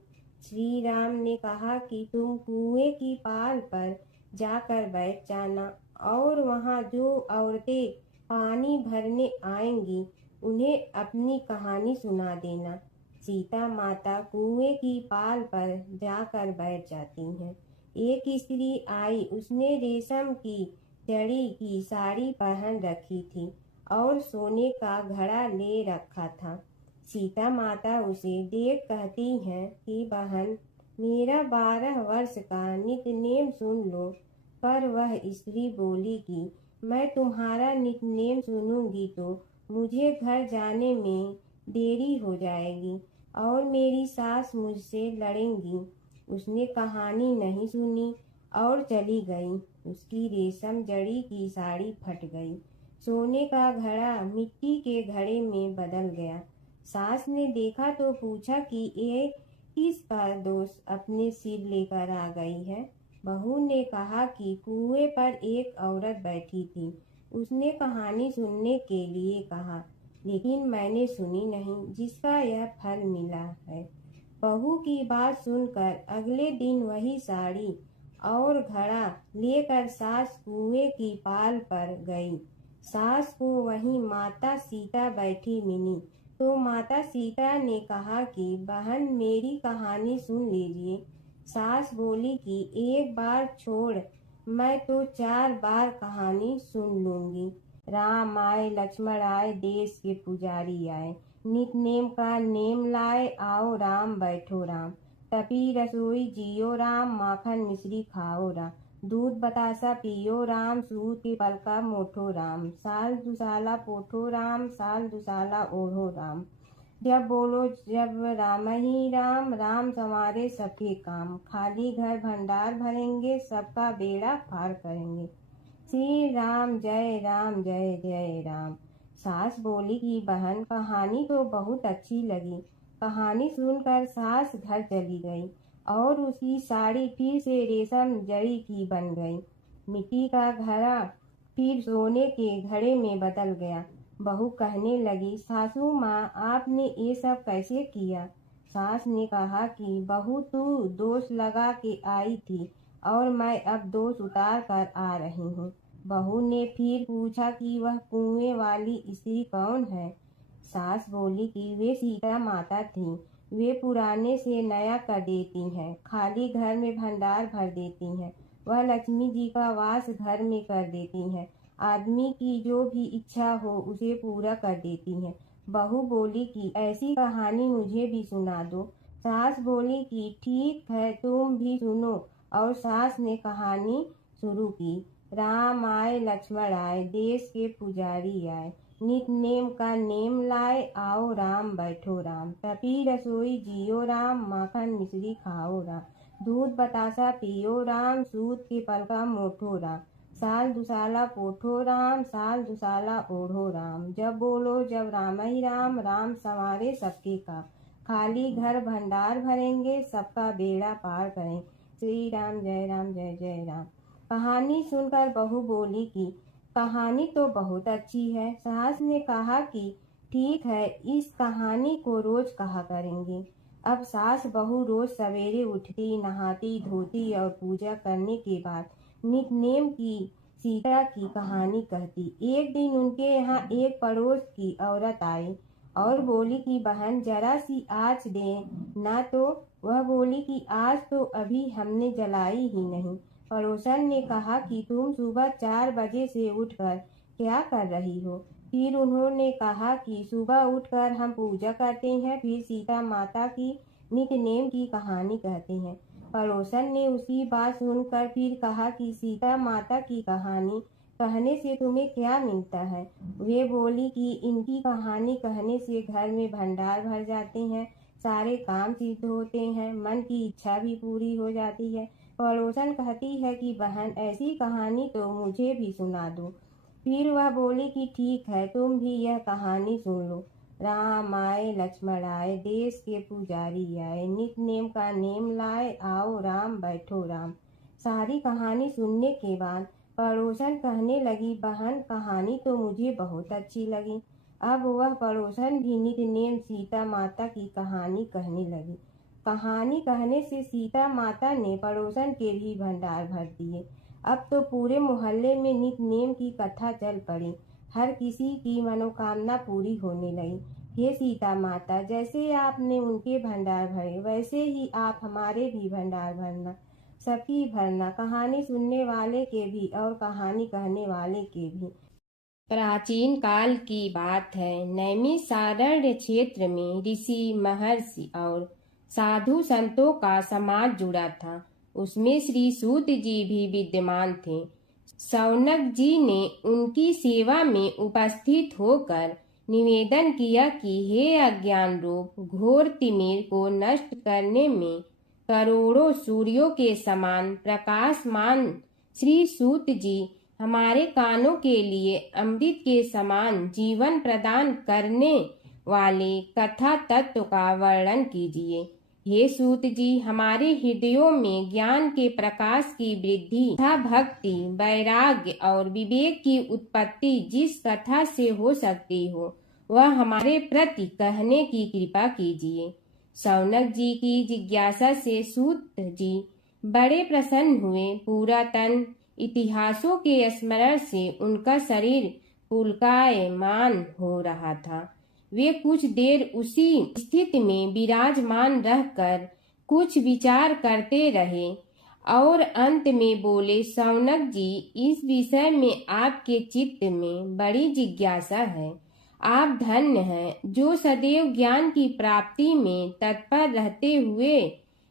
श्री राम ने कहा कि तुम कुएं की पाल पर जाकर बैठ जाना और वहाँ जो औरतें पानी भरने आएंगी उन्हें अपनी कहानी सुना देना। सीता माता कुएं की पाल पर जाकर बैठ जाती हैं। एक स्त्री आई, उसने रेशम की जड़ी की साड़ी पहन रखी थी और सोने का घड़ा ले रखा था। सीता माता उसे देख कहती हैं कि बहन, मेरा 12 वर्ष का नितनेम सुन लो। पर वह स्त्री बोली कि मैं तुम्हारा नितनेम सुनूंगी तो मुझे घर जाने में देरी हो जाएगी और मेरी सास मुझसे लड़ेंगी। उसने कहानी नहीं सुनी और चली गई। उसकी रेशम जड़ी की साड़ी फट गई, सोने का घड़ा मिट्टी के घड़े में बदल गया। सास ने देखा तो पूछा कि ये किसका दोष अपने सिर लेकर आ गई है। बहू ने कहा कि कुएं पर एक औरत बैठी थी, उसने कहानी सुनने के लिए कहा, लेकिन मैंने सुनी नहीं, जिसका यह फल मिला है। बहू की बात सुनकर अगले दिन वही साड़ी और घड़ा लेकर सास कुएं की पाल पर गई। सास को वहीं माता सीता बैठी मिली तो माता सीता ने कहा कि बहन, मेरी कहानी सुन लीजिए। सास बोली कि एक बार छोड़, मैं तो 4 बार कहानी सुन लूंगी। राम आए, लक्ष्मण आए, देश के पुजारी आए, नित नेम का नेम लाए, आओ राम बैठो राम। तपी रसोई जियो राम, माखन मिश्री खाओ राम। दूध बतासा पियो राम, सूत के पलका मोठो राम। साल दुसाला पोठो राम, साल दुसाला ओढ़ो राम। जब बोलो जब राम ही राम, राम संवारे सबके काम। खाली घर भंडार भरेंगे, सबका बेड़ा पार करेंगे। श्री राम जय राम जय जय राम। सास बोली कि बहन, कहानी तो बहुत अच्छी लगी। कहानी सुनकर सास घर चली गई और उसकी साड़ी फिर से रेशम जड़ी की बन गई। मिट्टी का घड़ा फिर सोने के घड़े में बदल गया। बहू कहने लगी, सासू माँ, आपने ये सब कैसे किया? सास ने कहा कि बहू, तू दोष लगा के आई थी और मैं अब दोष उतार कर आ रही हूँ। बहू ने फिर पूछा कि वह कुएं वाली स्त्री कौन है? सास बोली कि वे सीता माता थी। वे पुराने से नया कर देती हैं, खाली घर में भंडार भर देती हैं। वह लक्ष्मी जी का वास घर में कर देती हैं। आदमी की जो भी इच्छा हो उसे पूरा कर देती हैं। बहू बोली कि ऐसी कहानी मुझे भी सुना दो। सास बोली कि ठीक है, तुम भी सुनो। और सास ने कहानी शुरू की। राम आए, लक्ष्मण आए, देश के पुजारी आए, नित नेम का नेम लाए, आओ राम बैठो राम। तपी रसोई जियो राम, माखन मिश्री खाओ राम। दूध बतासा पियो राम, सूत के पलका मोठो राम। साल दुसाला पोठो राम, साल दुसाला ओढ़ो राम। जब बोलो जब राम ही राम, राम संवारे सबके काम। खाली घर भंडार भरेंगे, सबका बेड़ा पार करें। श्री राम जय जय राम। कहानी सुनकर बहू बोली कि कहानी तो बहुत अच्छी है। सास ने कहा कि ठीक है, इस कहानी को रोज कहा करेंगे। अब सास बहू रोज सवेरे उठती, नहाती धोती और पूजा करने के बाद नितनेम की सीता की कहानी कहती। एक दिन उनके यहाँ एक पड़ोस की औरत आई और बोली कि बहन, जरा सी आँच दे ना। तो वह बोली कि आज तो अभी हमने जलाई ही नहीं। पड़ोसन ने कहा कि तुम सुबह 4 बजे से उठकर क्या कर रही हो? फिर उन्होंने कहा कि सुबह उठकर हम पूजा करते हैं, फिर सीता माता की नितनेम की कहानी कहते हैं। पड़ोसन ने उसकी बात सुनकर फिर कहा कि सीता माता की कहानी कहने से तुम्हें क्या मिलता है? वे बोली कि इनकी कहानी कहने से घर में भंडार भर जाते हैं, सारे काम सिद्ध होते हैं, मन की इच्छा भी पूरी हो जाती है। पड़ोसन कहती है कि बहन, ऐसी कहानी तो मुझे भी सुना दो। फिर वह बोली कि ठीक है, तुम भी यह कहानी सुन लो। राम आए, लक्ष्मण आए, देश के पुजारी आए, नित नेम का नेम लाए, आओ राम बैठो राम। सारी कहानी सुनने के बाद पड़ोसन कहने लगी, बहन, कहानी तो मुझे बहुत अच्छी लगी। अब वह पड़ोसन भी नित नेम सीता माता की कहानी कहने लगी। कहानी कहने से सीता माता ने पड़ोसन के भी भंडार भर दिए। अब तो पूरे मोहल्ले में नित नेम की कथा चल पड़ी। हर किसी की मनोकामना पूरी होने लगी। हे सीता माता, जैसे आपने उनके भंडार भरे वैसे ही आप हमारे भी भंडार भरना, सबकी भरना, कहानी सुनने वाले के भी और कहानी कहने वाले के भी। प्राचीन काल की बात है। नैमिषारण्य क्षेत्र में ऋषि, महर्षि और साधु संतों का समाज जुड़ा था। उसमें श्री सूत जी भी विद्यमान थे। शौनक जी ने उनकी सेवा में उपस्थित होकर निवेदन किया कि हे अज्ञान रूप घोर तिमिर को नष्ट करने में करोड़ों सूर्यों के समान प्रकाशमान श्री सूत जी हमारे कानों के लिए अमृत के समान जीवन प्रदान करने वाले कथा तत्व का वर्णन कीजिए। हे सूत जी, हमारे हृदयों में ज्ञान के प्रकाश की वृद्धि तथा भक्ति, वैराग्य और विवेक की उत्पत्ति जिस कथा से हो सकती हो वह हमारे प्रति कहने की कृपा कीजिए। शौनक जी की जिज्ञासा से सूत जी बड़े प्रसन्न हुए। पूरा तन इतिहासों के स्मरण से उनका शरीर पुलकायमान हो रहा था। वे कुछ देर उसी स्थिति में विराजमान रहकर कुछ विचार करते रहे और अंत में बोले, शौनक जी, इस विषय में आपके चित्त में बड़ी जिज्ञासा है। आप धन्य हैं जो सदैव ज्ञान की प्राप्ति में तत्पर रहते हुए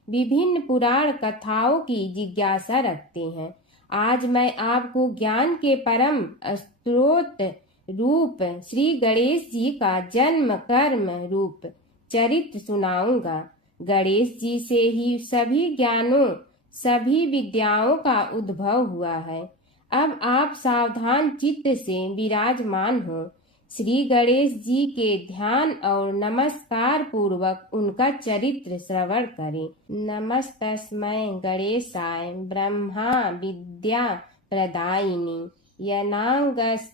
विभिन्न पुराण कथाओं की जिज्ञासा रखते हैं। आज मैं आपको ज्ञान के परम स्रोत रूप श्री गणेश जी का जन्म कर्म रूप चरित्र सुनाऊंगा। गणेश जी से ही सभी ज्ञानों, सभी विद्याओं का उद्भव हुआ है। अब आप सावधान चित्त से विराजमान हो। श्री गणेश जी के ध्यान और नमस्कार पूर्वक उनका चरित्र श्रवण करें। नमस्तस्मै गणेशाय ब्रह्मा विद्या प्रदायिनी यनागस्त्यसमः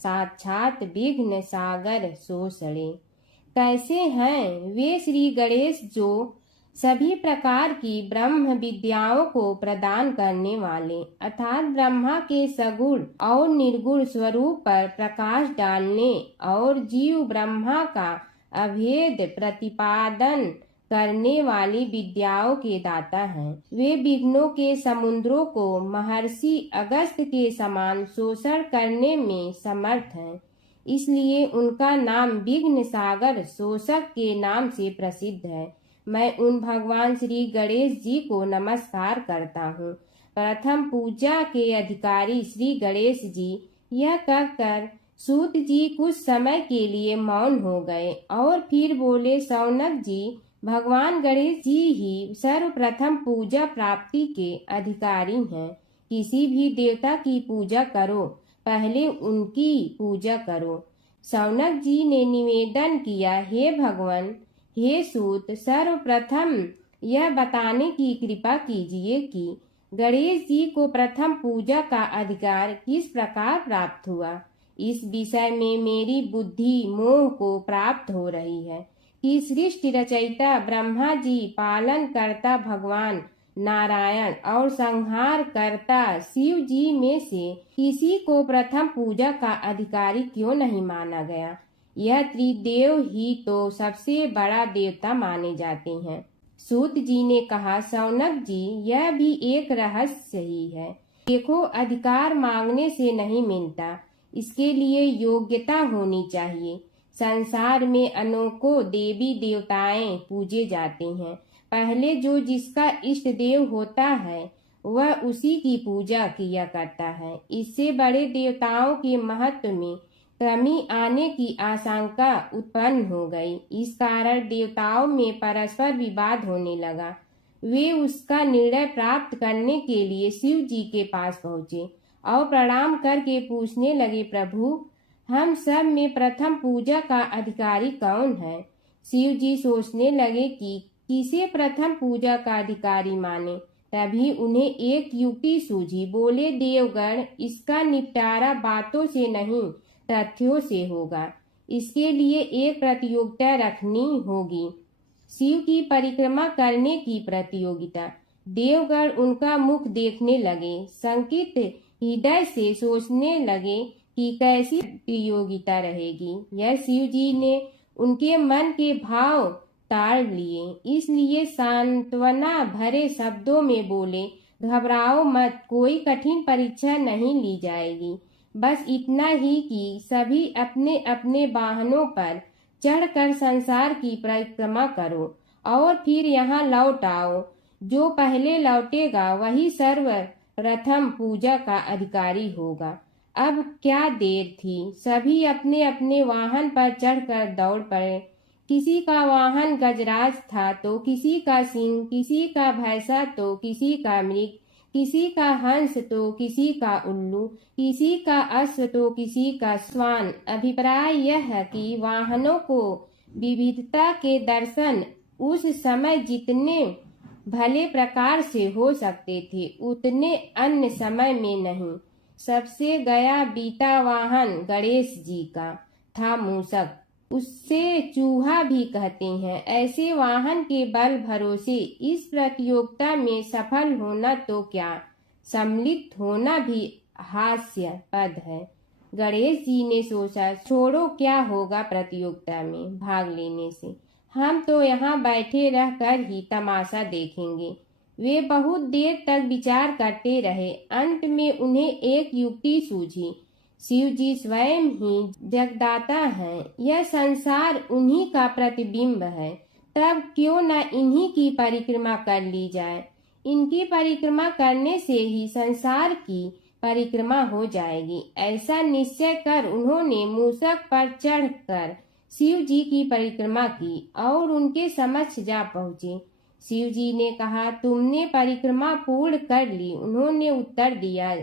साक्षात विघ्न सागर सोसड़े। कैसे हैं वे श्री गणेश जो सभी प्रकार की ब्रह्म विद्याओं को प्रदान करने वाले अर्थात ब्रह्मा के सगुण और निर्गुण स्वरूप पर प्रकाश डालने और जीव ब्रह्मा का अभेद प्रतिपादन करने वाली विद्याओं के दाता हैं। वे विघ्नों के समुद्रों को महर्षि अगस्त्य के समान शोषण करने में समर्थ हैं। इसलिए उनका नाम विघ्न सागर शोषक के नाम से प्रसिद्ध है। मैं उन भगवान श्री गणेश जी को नमस्कार करता हूँ। प्रथम पूजा के अधिकारी श्री गणेश जी, यह कहकर सूत जी कुछ समय के लिए मौन हो गए और फिर बोले, शौनक जी, भगवान गणेश जी ही सर्वप्रथम पूजा प्राप्ति के अधिकारी हैं। किसी भी देवता की पूजा करो, पहले उनकी पूजा करो। शौनक जी ने निवेदन किया, हे भगवान, हे सूत, सर्वप्रथम यह बताने की कृपा कीजिए कि गणेश जी को प्रथम पूजा का अधिकार किस प्रकार प्राप्त हुआ। इस विषय में मेरी बुद्धि मोह को प्राप्त हो रही है कि सृष्टि रचयिता ब्रह्मा जी, पालन करता भगवान नारायण और संहार करता शिव जी में से किसी को प्रथम पूजा का अधिकारी क्यों नहीं माना गया। यह त्रिदेव ही तो सबसे बड़ा देवता माने जाते हैं। सूत जी ने कहा, शौनक जी, यह भी एक रहस्य ही है। देखो, अधिकार मांगने से नहीं मिलता, इसके लिए योग्यता होनी चाहिए। संसार में अनेकों देवी देवताएं पूजे जाते हैं। पहले जो जिसका इष्ट देव होता है वह उसी की पूजा किया करता है। इससे बड़े देवताओं के महत्व में कमी आने की आशंका उत्पन्न हो गई। इस कारण देवताओं में परस्पर विवाद होने लगा। वे उसका निर्णय प्राप्त करने के लिए शिव जी के पास पहुँचे और प्रणाम करके पूछने लगे, प्रभु, हम सब में प्रथम पूजा का अधिकारी कौन है। शिव जी सोचने लगे कि किसे प्रथम पूजा का अधिकारी माने। तभी उन्हें एक युक्ति सूझी। बोले, देवगण, इसका निपटारा बातों से नहीं तथ्यों से होगा। इसके लिए एक प्रतियोगिता रखनी होगी। शिव की परिक्रमा करने की प्रतियोगिता। देवगण उनका मुख देखने लगे, शंकित हृदय से सोचने लगे कि कैसी प्रतियोगिता रहेगी। यह शिव जी ने उनके मन के भाव ताड़ लिए, इसलिए सांत्वना भरे शब्दों में बोले, घबराओ मत, कोई कठिन परीक्षा नहीं ली जाएगी। बस इतना ही कि सभी अपने अपने वाहनों पर चढ़कर संसार की परिक्रमा करो और फिर यहाँ लौट आओ। जो पहले लौटेगा वही सर्वप्रथम पूजा का अधिकारी होगा। अब क्या देर थी, सभी अपने अपने वाहन पर चढ़कर दौड़ पड़े। किसी का वाहन गजराज था तो किसी का सिंह, किसी का भैंसा तो किसी का मृग, किसी का हंस तो किसी का उल्लू, किसी का अश्व तो किसी का श्वान। अभिप्राय यह है कि वाहनों को विविधता के दर्शन उस समय जितने भले प्रकार से हो सकते थे उतने अन्य समय में नहीं। सबसे गया बीता वाहन गणेश जी का था मूषक, उससे चूहा भी कहते हैं। ऐसे वाहन के बल भरोसे इस प्रतियोगिता में सफल होना तो क्या, सम्मिलित होना भी हास्यास्पद है। गणेश जी ने सोचा, छोड़ो, क्या होगा प्रतियोगिता में भाग लेने से, हम तो यहाँ बैठे रहकर ही तमाशा देखेंगे। वे बहुत देर तक विचार करते रहे। अंत में उन्हें एक युक्ति सूझी। शिव जी स्वयं ही जगदाता हैं, यह संसार उन्हीं का प्रतिबिंब है, तब क्यों न इन्हीं की परिक्रमा कर ली जाए। इनकी परिक्रमा करने से ही संसार की परिक्रमा हो जाएगी। ऐसा निश्चय कर उन्होंने मूषक पर चढ़कर शिव जी की परिक्रमा की और उनके समक्ष जा पहुँचे। शिव जी ने कहा, तुमने परिक्रमा पूर्ण कर ली? उन्होंने उत्तर दिया,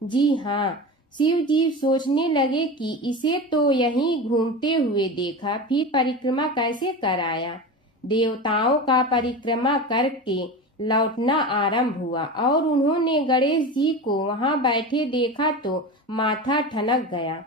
जी हाँ। शिव जी सोचने लगे कि इसे तो यहीं घूमते हुए देखा, फिर परिक्रमा कैसे कराया। देवताओं का परिक्रमा करके लौटना आरंभ हुआ और उन्होंने गणेश जी को वहां बैठे देखा तो माथा ठनक गया।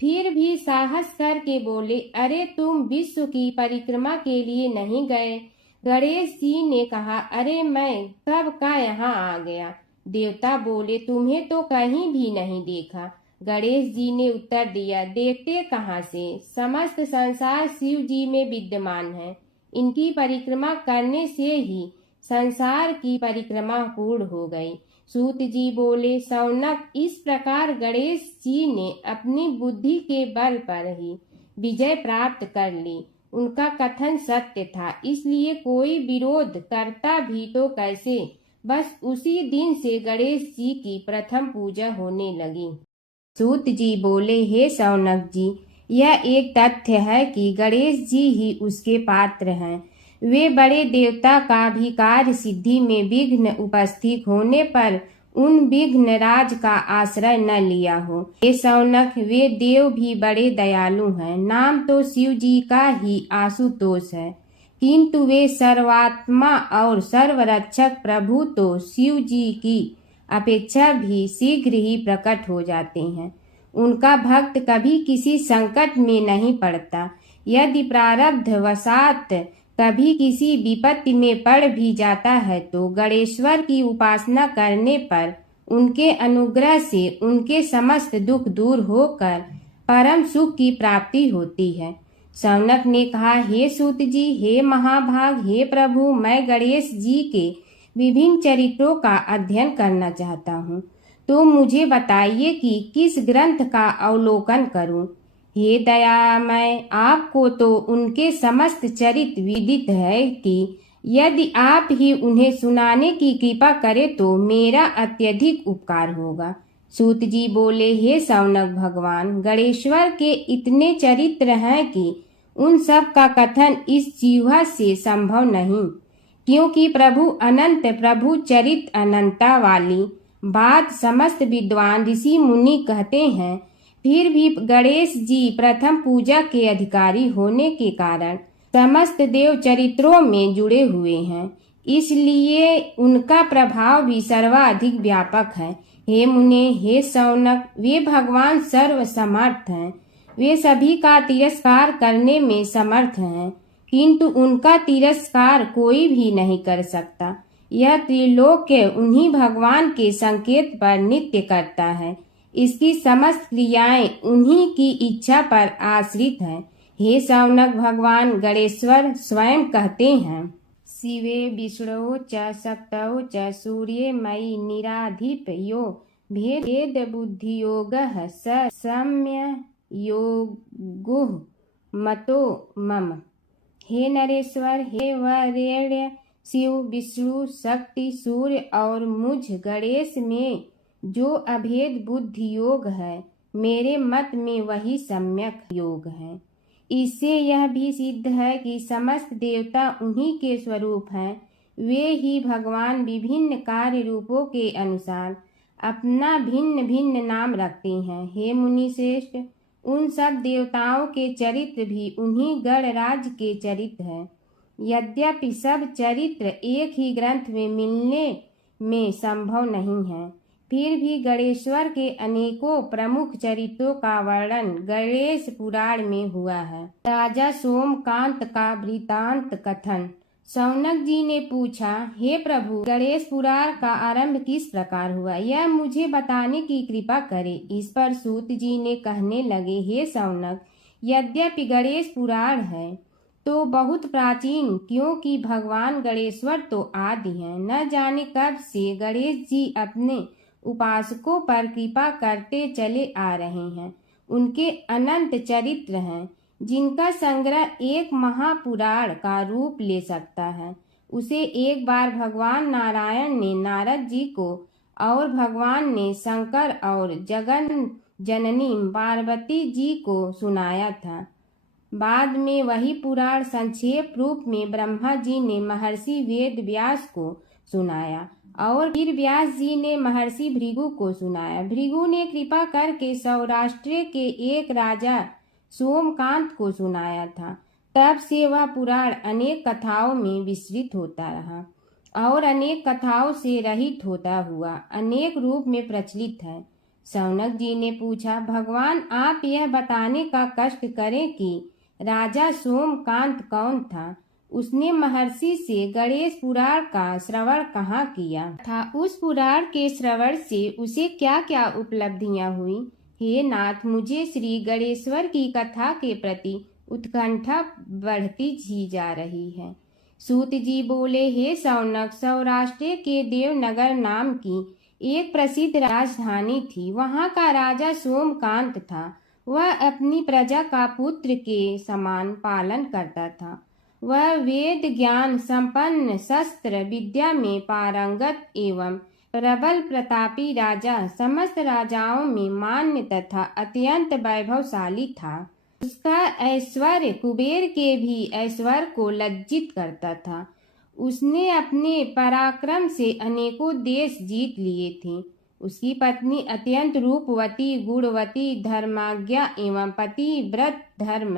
फिर भी साहस करके बोले, अरे तुम विश्व की परिक्रमा के लिए नहीं गए? गणेश जी ने कहा, अरे मैं कब का यहाँ आ गया। देवता बोले, तुम्हें तो कहीं भी नहीं देखा। गणेश जी ने उत्तर दिया, देखते कहाँ से, समस्त संसार शिव जी में विद्यमान है। इनकी परिक्रमा करने से ही संसार की परिक्रमा पूर्ण हो गई। सूत जी बोले, शौनक, इस प्रकार गणेश जी ने अपनी बुद्धि के बल पर ही विजय प्राप्त कर ली। उनका कथन सत्य था, इसलिए कोई विरोध करता भी तो कैसे। बस उसी दिन से गणेश जी की प्रथम पूजा होने लगी। सूत जी बोले, हे शौनक जी, यह एक तथ्य है कि गणेश जी ही उसके पात्र हैं। वे बड़े देवता का भी कार्य सिद्धि में विघ्न उपस्थित होने पर उन विघ्न राज का आश्रय न लिया हो। हे शौनक, वे देव भी बड़े दयालु हैं। नाम तो शिव जी का ही आशुतोष है, किंतु वे सर्वात्मा और सर्वरक्षक प्रभु तो शिव जी की अपेक्षा भी शीघ्र ही प्रकट हो जाते हैं। उनका भक्त कभी किसी संकट में नहीं पड़ता। यदि प्रारब्ध वशात कभी किसी विपत्ति में पड़ भी जाता है तो गणेश्वर की उपासना करने पर उनके अनुग्रह से उनके समस्त दुख दूर होकर परम सुख की प्राप्ति होती है। शौनक ने कहा, हे सूत जी, हे महाभाग, हे प्रभु, मैं गणेश जी के विभिन्न चरित्रों का अध्ययन करना चाहता हूँ, तो मुझे बताइए कि किस ग्रंथ का अवलोकन करूँ। हे दयामय, आपको तो उनके समस्त चरित्र विदित है कि यदि आप ही उन्हें सुनाने की कृपा करें तो मेरा अत्यधिक उपकार होगा। सूत जी बोले, हे शौनक भगवान, गणेश्वर के इतने चरित्र हैं कि उन सब का कथन इस जीवा से संभव नहीं, क्योंकि प्रभु अनंत, प्रभु चरित अनंता वाली बात समस्त विद्वान ऋषि मुनि कहते हैं। फिर भी गणेश जी प्रथम पूजा के अधिकारी होने के कारण समस्त देव चरित्रों में जुड़े हुए हैं, इसलिए उनका प्रभाव भी सर्वाधिक व्यापक है। हे मुने, हे शौनक, वे भगवान सर्व समर्थ हैं। वे सभी का तिरस्कार करने में समर्थ हैं, किंतु उनका तिरस्कार कोई भी नहीं कर सकता। यह त्रिलोक्य उन्हीं भगवान के संकेत पर नित्य करता है। इसकी समस्त क्रियाएं उन्हीं की इच्छा पर आश्रित हैं। हे शौनक, भगवान गणेश्वर स्वयं कहते हैं, शिवे विष्णु च शक्तौ च सूर्ये मयि निराधिप यो भेद बुद्धि योगः स सम्य योगो मतो मम। हे नरेश्वर, हे वरेण्य, शिव, विष्णु, शक्ति, सूर्य और मुझ गणेश में जो अभेद बुद्धि योग है, मेरे मत में वही सम्यक योग है। इससे यह भी सिद्ध है कि समस्त देवता उन्हीं के स्वरूप हैं। वे ही भगवान विभिन्न कार्य रूपों के अनुसार अपना भिन्न भिन्न नाम रखते हैं। हे मुनि श्रेष्ठ, उन सब देवताओं के चरित्र भी उन्हीं गणराज के चरित्र हैं। यद्यपि सब चरित्र एक ही ग्रंथ में मिलने में संभव नहीं है, फिर भी गणेश्वर के अनेकों प्रमुख चरित्रों का वर्णन गणेश पुराण में हुआ है। राजा सोमकांत का वृतांत कथन। शौनक जी ने पूछा, हे प्रभु, गणेश पुराण का आरंभ किस प्रकार हुआ, यह मुझे बताने की कृपा करे। इस पर सूत जी ने कहने लगे, हे शौनक, यद्यपि गणेश पुराण है तो बहुत प्राचीन, क्योंकि भगवान गणेश्वर तो आदि हैं। न जाने कब से गणेश जी अपने उपासकों पर कृपा करते चले आ रहे हैं। उनके अनंत चरित्र हैं, जिनका संग्रह एक महापुराण का रूप ले सकता है। उसे एक बार भगवान नारायण ने नारद जी को और भगवान ने शंकर और जगन जननी पार्वती जी को सुनाया था। बाद में वही पुराण संक्षेप रूप में ब्रह्मा जी ने महर्षि वेद व्यास को सुनाया और फिर व्यास जी ने महर्षि भृगु को सुनाया। भृगु ने कृपा करके सौराष्ट्र के एक राजा सोमकांत को सुनाया था। तब से वह पुराण अनेक कथाओं में विस्तृत होता रहा और अनेक कथाओं से रहित होता हुआ अनेक रूप में प्रचलित है। शौनक जी ने पूछा, भगवान, आप यह बताने का कष्ट करें कि राजा सोमकांत कौन था। उसने महर्षि से गणेश पुराण का श्रवण कहाँ किया था, उस पुराण के श्रवण से उसे क्या क्या उपलब्धियां हुई। हे नाथ, मुझे श्री गणेश्वर की कथा के प्रति उत्कंठा बढ़ती ही जा रही है। सूत जी बोले, हे शौनक, सौराष्ट्र के देवनगर नाम की एक प्रसिद्ध राजधानी थी। वहाँ का राजा सोमकांत था। वह अपनी प्रजा का पुत्र के समान पालन करता था। वह वेद ज्ञान संपन्न, शस्त्र विद्या में पारंगत एवं प्रबल प्रतापी राजा, समस्त राजाओं में मान्य तथा अत्यंत वैभवशाली था। उसका ऐश्वर्य कुबेर के भी ऐश्वर्य को लज्जित करता था। उसने अपने पराक्रम से अनेकों देश जीत लिए थे। उसकी पत्नी अत्यंत रूपवती, गुणवती, धर्माज्ञा एवं पतिव्रत धर्म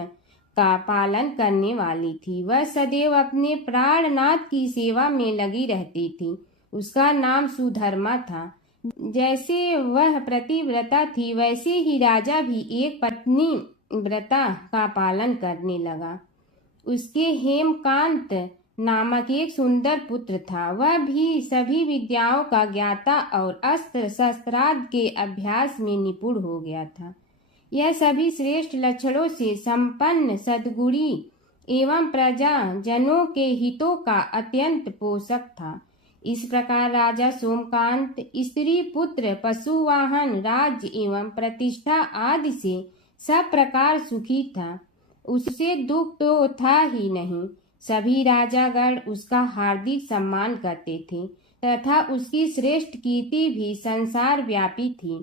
का पालन करने वाली थी। वह सदैव अपने प्राणनाथ की सेवा में लगी रहती थी। उसका नाम सुधर्मा था। जैसे वह प्रतिव्रता थी, वैसे ही राजा भी एक पत्नी व्रता का पालन करने लगा। उसके हेमकांत नामक एक सुंदर पुत्र था। वह भी सभी विद्याओं का ज्ञाता और अस्त्र शस्त्रादि के अभ्यास में निपुण हो गया था। यह सभी श्रेष्ठ लक्षणों से संपन्न, सद्गुणी एवं प्रजा जनों के हितों का अत्यंत पोषक था। इस प्रकार राजा सोमकांत स्त्री, पुत्र, पशु, वाहन, राज्य एवं प्रतिष्ठा आदि से सब प्रकार सुखी था। उससे दुख तो था ही नहीं। सभी राजागण उसका हार्दिक सम्मान करते थे तथा उसकी श्रेष्ठ कीर्ति भी संसार व्यापी थी।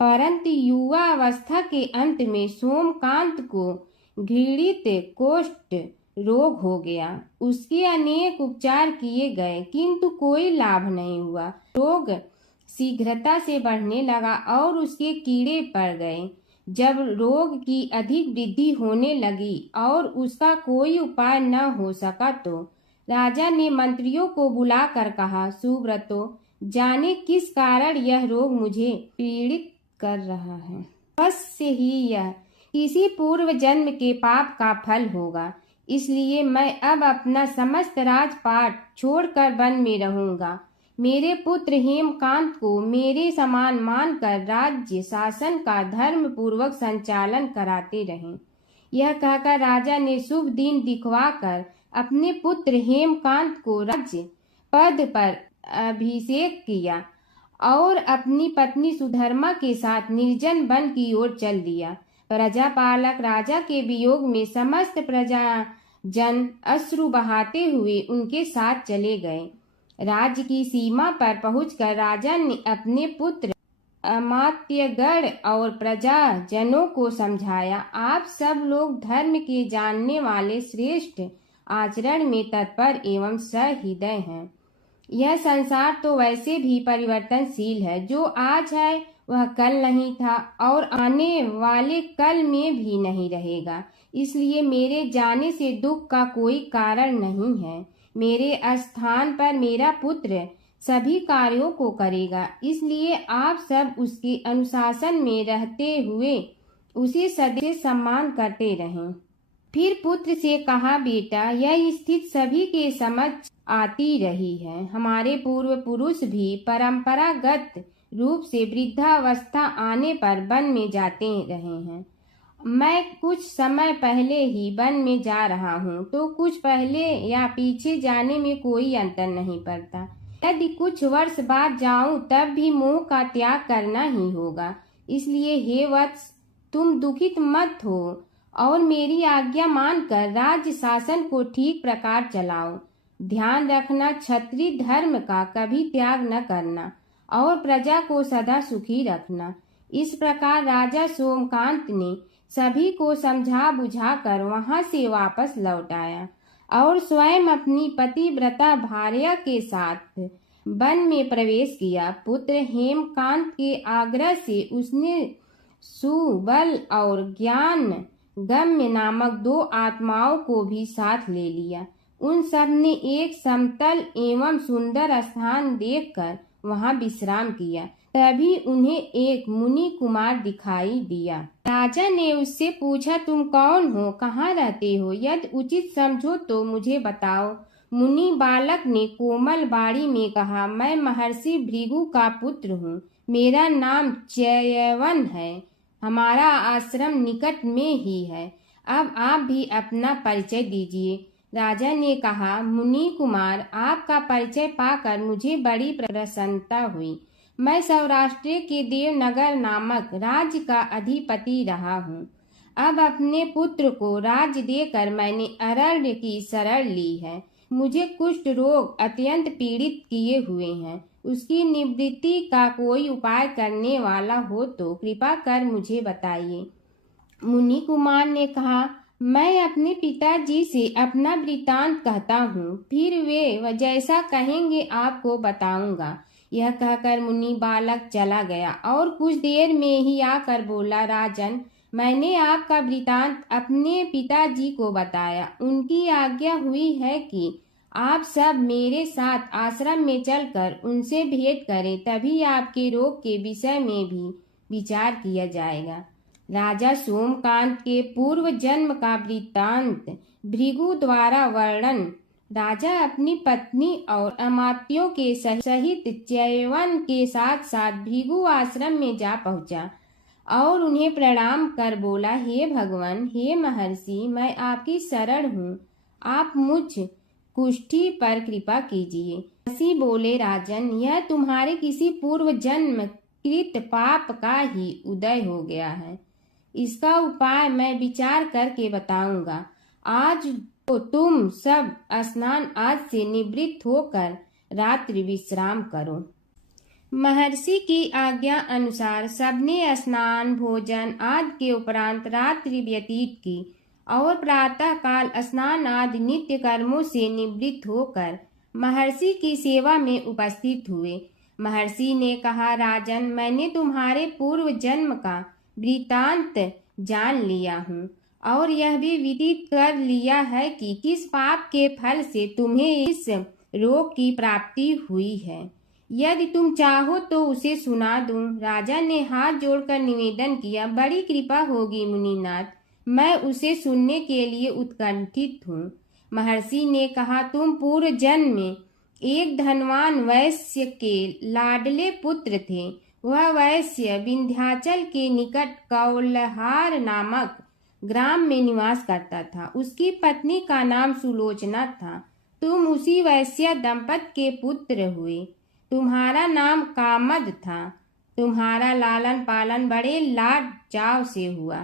परंतु युवा अवस्था के अंत में सोमकांत को घृणित कोष्ठ रोग हो गया। उसके अनेक उपचार किए गए, किंतु कोई लाभ नहीं हुआ। रोग शीघ्रता से बढ़ने लगा और उसके कीड़े पड़ गए। जब रोग की अधिक वृद्धि होने लगी और उसका कोई उपाय न हो सका, तो राजा ने मंत्रियों को बुलाकर कहा, सुव्रतो, जाने किस कारण यह रोग मुझे पीड़ित कर रहा है। अवश्य ही यह किसी पूर्व जन्म के पाप का फल होगा। इसलिए मैं अब अपना समस्त राजपाट छोड़कर वन में रहूंगा। मेरे पुत्र हेमकांत को मेरे समान मानकर राज्य शासन का धर्म पूर्वक संचालन कराते रहें। यह कहकर राजा ने शुभ दिन दिखवाकर अपने पुत्र हेमकांत को राज्य पद पर अभिषेक किया और अपनी पत्नी सुधर्मा के साथ निर्जन वन की ओर चल दिया। प्रजापालक राजा के वियोग में समस्त प्रजा जन अश्रु बहाते हुए उनके साथ चले गए। राज्य की सीमा पर पहुंचकर राजा ने अपने पुत्र अमात्यगण और प्रजाजनों को समझाया, आप सब लोग धर्म के जानने वाले, श्रेष्ठ आचरण में तत्पर एवं सहृदय हैं। यह संसार तो वैसे भी परिवर्तनशील है, जो आज है वह कल नहीं था और आने वाले कल में भी नहीं रहेगा। इसलिए मेरे जाने से दुख का कोई कारण नहीं है। मेरे स्थान पर मेरा पुत्र सभी कार्यों को करेगा, इसलिए आप सब उसके अनुशासन में रहते हुए उसे सदैव सम्मान करते रहें। फिर पुत्र से कहा, बेटा, यह स्थिति सभी के समझ आती रही है। हमारे पूर्व पुरुष भी परंपरागत रूप से वृद्धावस्था आने पर वन में जाते रहे हैं। मैं कुछ समय पहले ही वन में जा रहा हूँ, तो कुछ पहले या पीछे जाने में कोई अंतर नहीं पड़ता। यदि कुछ वर्ष बाद जाऊं तब भी मोह का त्याग करना ही होगा। इसलिए हे वत्स, तुम दुखित मत हो और मेरी आज्ञा मानकर राज्य शासन को ठीक प्रकार चलाओ। ध्यान रखना, क्षत्रिय धर्म का कभी त्याग न करना और प्रजा को सदा सुखी रखना। इस प्रकार राजा सोमकांत ने सभी को समझा बुझाकर वहां से वापस लौट आया और स्वयं अपनी पतिव्रता भार्या के साथ वन में प्रवेश किया। पुत्र हेमकांत के आग्रह से उसने सुबल और ज्ञान गम्य नामक 2 आत्माओं को भी साथ ले लिया। उन सब ने एक समतल एवं सुंदर स्थान देखकर वहां विश्राम किया। तभी उन्हें एक मुनि कुमार दिखाई दिया। राजा ने उससे पूछा, तुम कौन हो, कहाँ रहते हो? यदि उचित समझो तो मुझे बताओ। मुनि बालक ने कोमल बाड़ी में कहा, मैं महर्षि भृगु का पुत्र हूँ। मेरा नाम च्यवन है। हमारा आश्रम निकट में ही है। अब आप भी अपना परिचय दीजिए। राजा ने कहा, मुनि कुमार, आपका परिचय पाकर मुझे बड़ी प्रसन्नता हुई। मैं सौराष्ट्र के देवनगर नामक राज्य का अधिपति रहा हूँ। अब अपने पुत्र को राज्य देकर मैंने अरण्य की शरण ली है। मुझे कुष्ठ रोग अत्यंत पीड़ित किए हुए हैं। उसकी निवृत्ति का कोई उपाय करने वाला हो तो कृपा कर मुझे बताइए। मुनि कुमार ने कहा, मैं अपने पिताजी से अपना वृतांत कहता हूँ, फिर वे जैसा कहेंगे आपको बताऊंगा। यह कहकर मुनि बालक चला गया और कुछ देर में ही आकर बोला, राजन, मैंने आपका वृतांत अपने पिताजी को बताया। उनकी आज्ञा हुई है कि आप सब मेरे साथ आश्रम में चलकर उनसे भेंट करें, तभी आपके रोग के विषय में भी विचार किया जाएगा। राजा सोमकांत के पूर्व जन्म का वृत्तांत भृगु द्वारा वर्णन। राजा अपनी पत्नी और अमात्यों के सहित च्यवन के साथ साथ भृगु आश्रम में जा पहुंचा और उन्हें प्रणाम कर बोला, हे भगवान, हे महर्षि, मैं आपकी शरण हूँ। आप मुझ कुष्ठी पर कृपा कीजिए। महर्षि बोले, राजन, यह तुम्हारे किसी पूर्व जन्म कृत पाप का ही उदय हो गया है। इसका उपाय मैं विचार करके बताऊंगा। आज तो तुम सब स्नान आज से निवृत्त होकर रात्रि विश्राम करो। महर्षि की आज्ञा अनुसार सबने स्नान, भोजन आदि के उपरांत रात्रि व्यतीत की और प्रातः काल स्नान आदि नित्य कर्मों से निवृत्त होकर महर्षि की सेवा में उपस्थित हुए। महर्षि ने कहा, राजन, मैंने तुम्हारे पूर्व जन्म का वृतांत जान लिया हूँ और यह भी विदित कर लिया है कि किस पाप के फल से तुम्हें इस रोग की प्राप्ति हुई है। यदि तुम चाहो तो उसे सुना दूं। राजा ने हाथ जोड़कर निवेदन किया, बड़ी कृपा होगी मुनिनाथ, मैं उसे सुनने के लिए उत्कंठित हूँ। महर्षि ने कहा, तुम पूर्व जन्म में एक धनवान वैश्य के लाडले पुत्र थे। वह वैश्य विंध्याचल के निकट कौलहार नामक ग्राम में निवास करता था। उसकी पत्नी का नाम सुलोचना था। तुम उसी वैश्य दंपत के पुत्र हुए। तुम्हारा नाम कामद था। तुम्हारा लालन पालन बड़े लाड चाव से हुआ।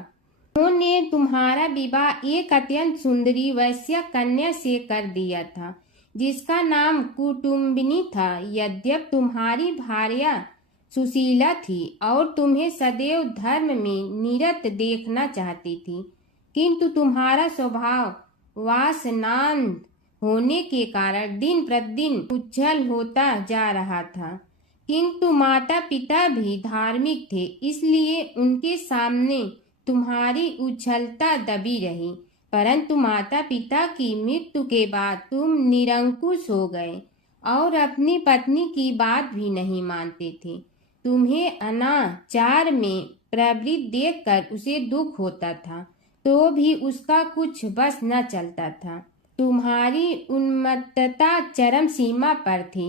उन्होंने तुम्हारा विवाह एक अत्यंत सुंदरी वैश्य कन्या से कर दिया था, जिसका नाम कुटुम्बिनी था। यद्यप तुम्हारी भार्या सुशीला थी और तुम्हें सदैव धर्म में निरत देखना चाहती थी, किंतु तुम्हारा स्वभाव वासनांध होने के कारण दिन प्रतिदिन उज्जवल होता जा रहा था। किंतु माता पिता भी धार्मिक थे, इसलिए उनके सामने तुम्हारी उज्ज्वलता दबी रही। परंतु माता पिता की मृत्यु के बाद तुम निरंकुश हो गए और अपनी पत्नी की बात भी नहीं मानते थे। तुम्हें अनाचार में प्रवृत्त देखकर उसे दुख होता था, तो भी उसका कुछ बस न चलता था। तुम्हारी उन्मत्तता चरम सीमा पर थी।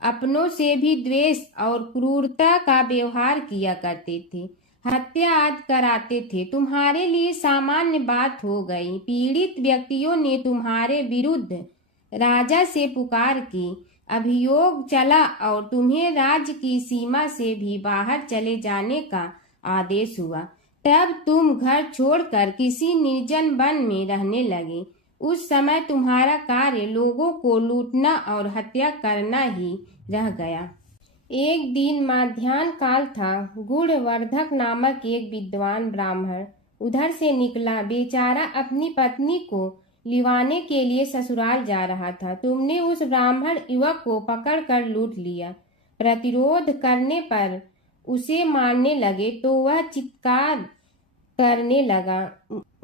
अपनों से भी द्वेष और क्रूरता का व्यवहार किया करते थे। हत्या आदि कराते थे। तुम्हारे लिए सामान्य बात हो गई। पीड़ित व्यक्तियों ने तुम्हारे विरुद्ध राजा से पुकार की। अभियोग चला और तुम्हें राज्य की सीमा से भी बाहर चले जाने का आदेश हुआ। तब तुम घर छोड़कर किसी निर्जन वन में रहने लगे। उस समय तुम्हारा कार्य लोगों को लूटना और हत्या करना ही रह गया। एक दिन माध्याह्न काल था। गुणवर्धक नामक एक विद्वान ब्राह्मण उधर से निकला। बेचारा अपनी पत्नी को लिवाने के लिए ससुराल जा रहा था। तुमने उस ब्राह्मण युवक को पकड़कर लूट लिया। प्रतिरोध करने पर उसे मारने लगे तो वह चित्कार करने लगा,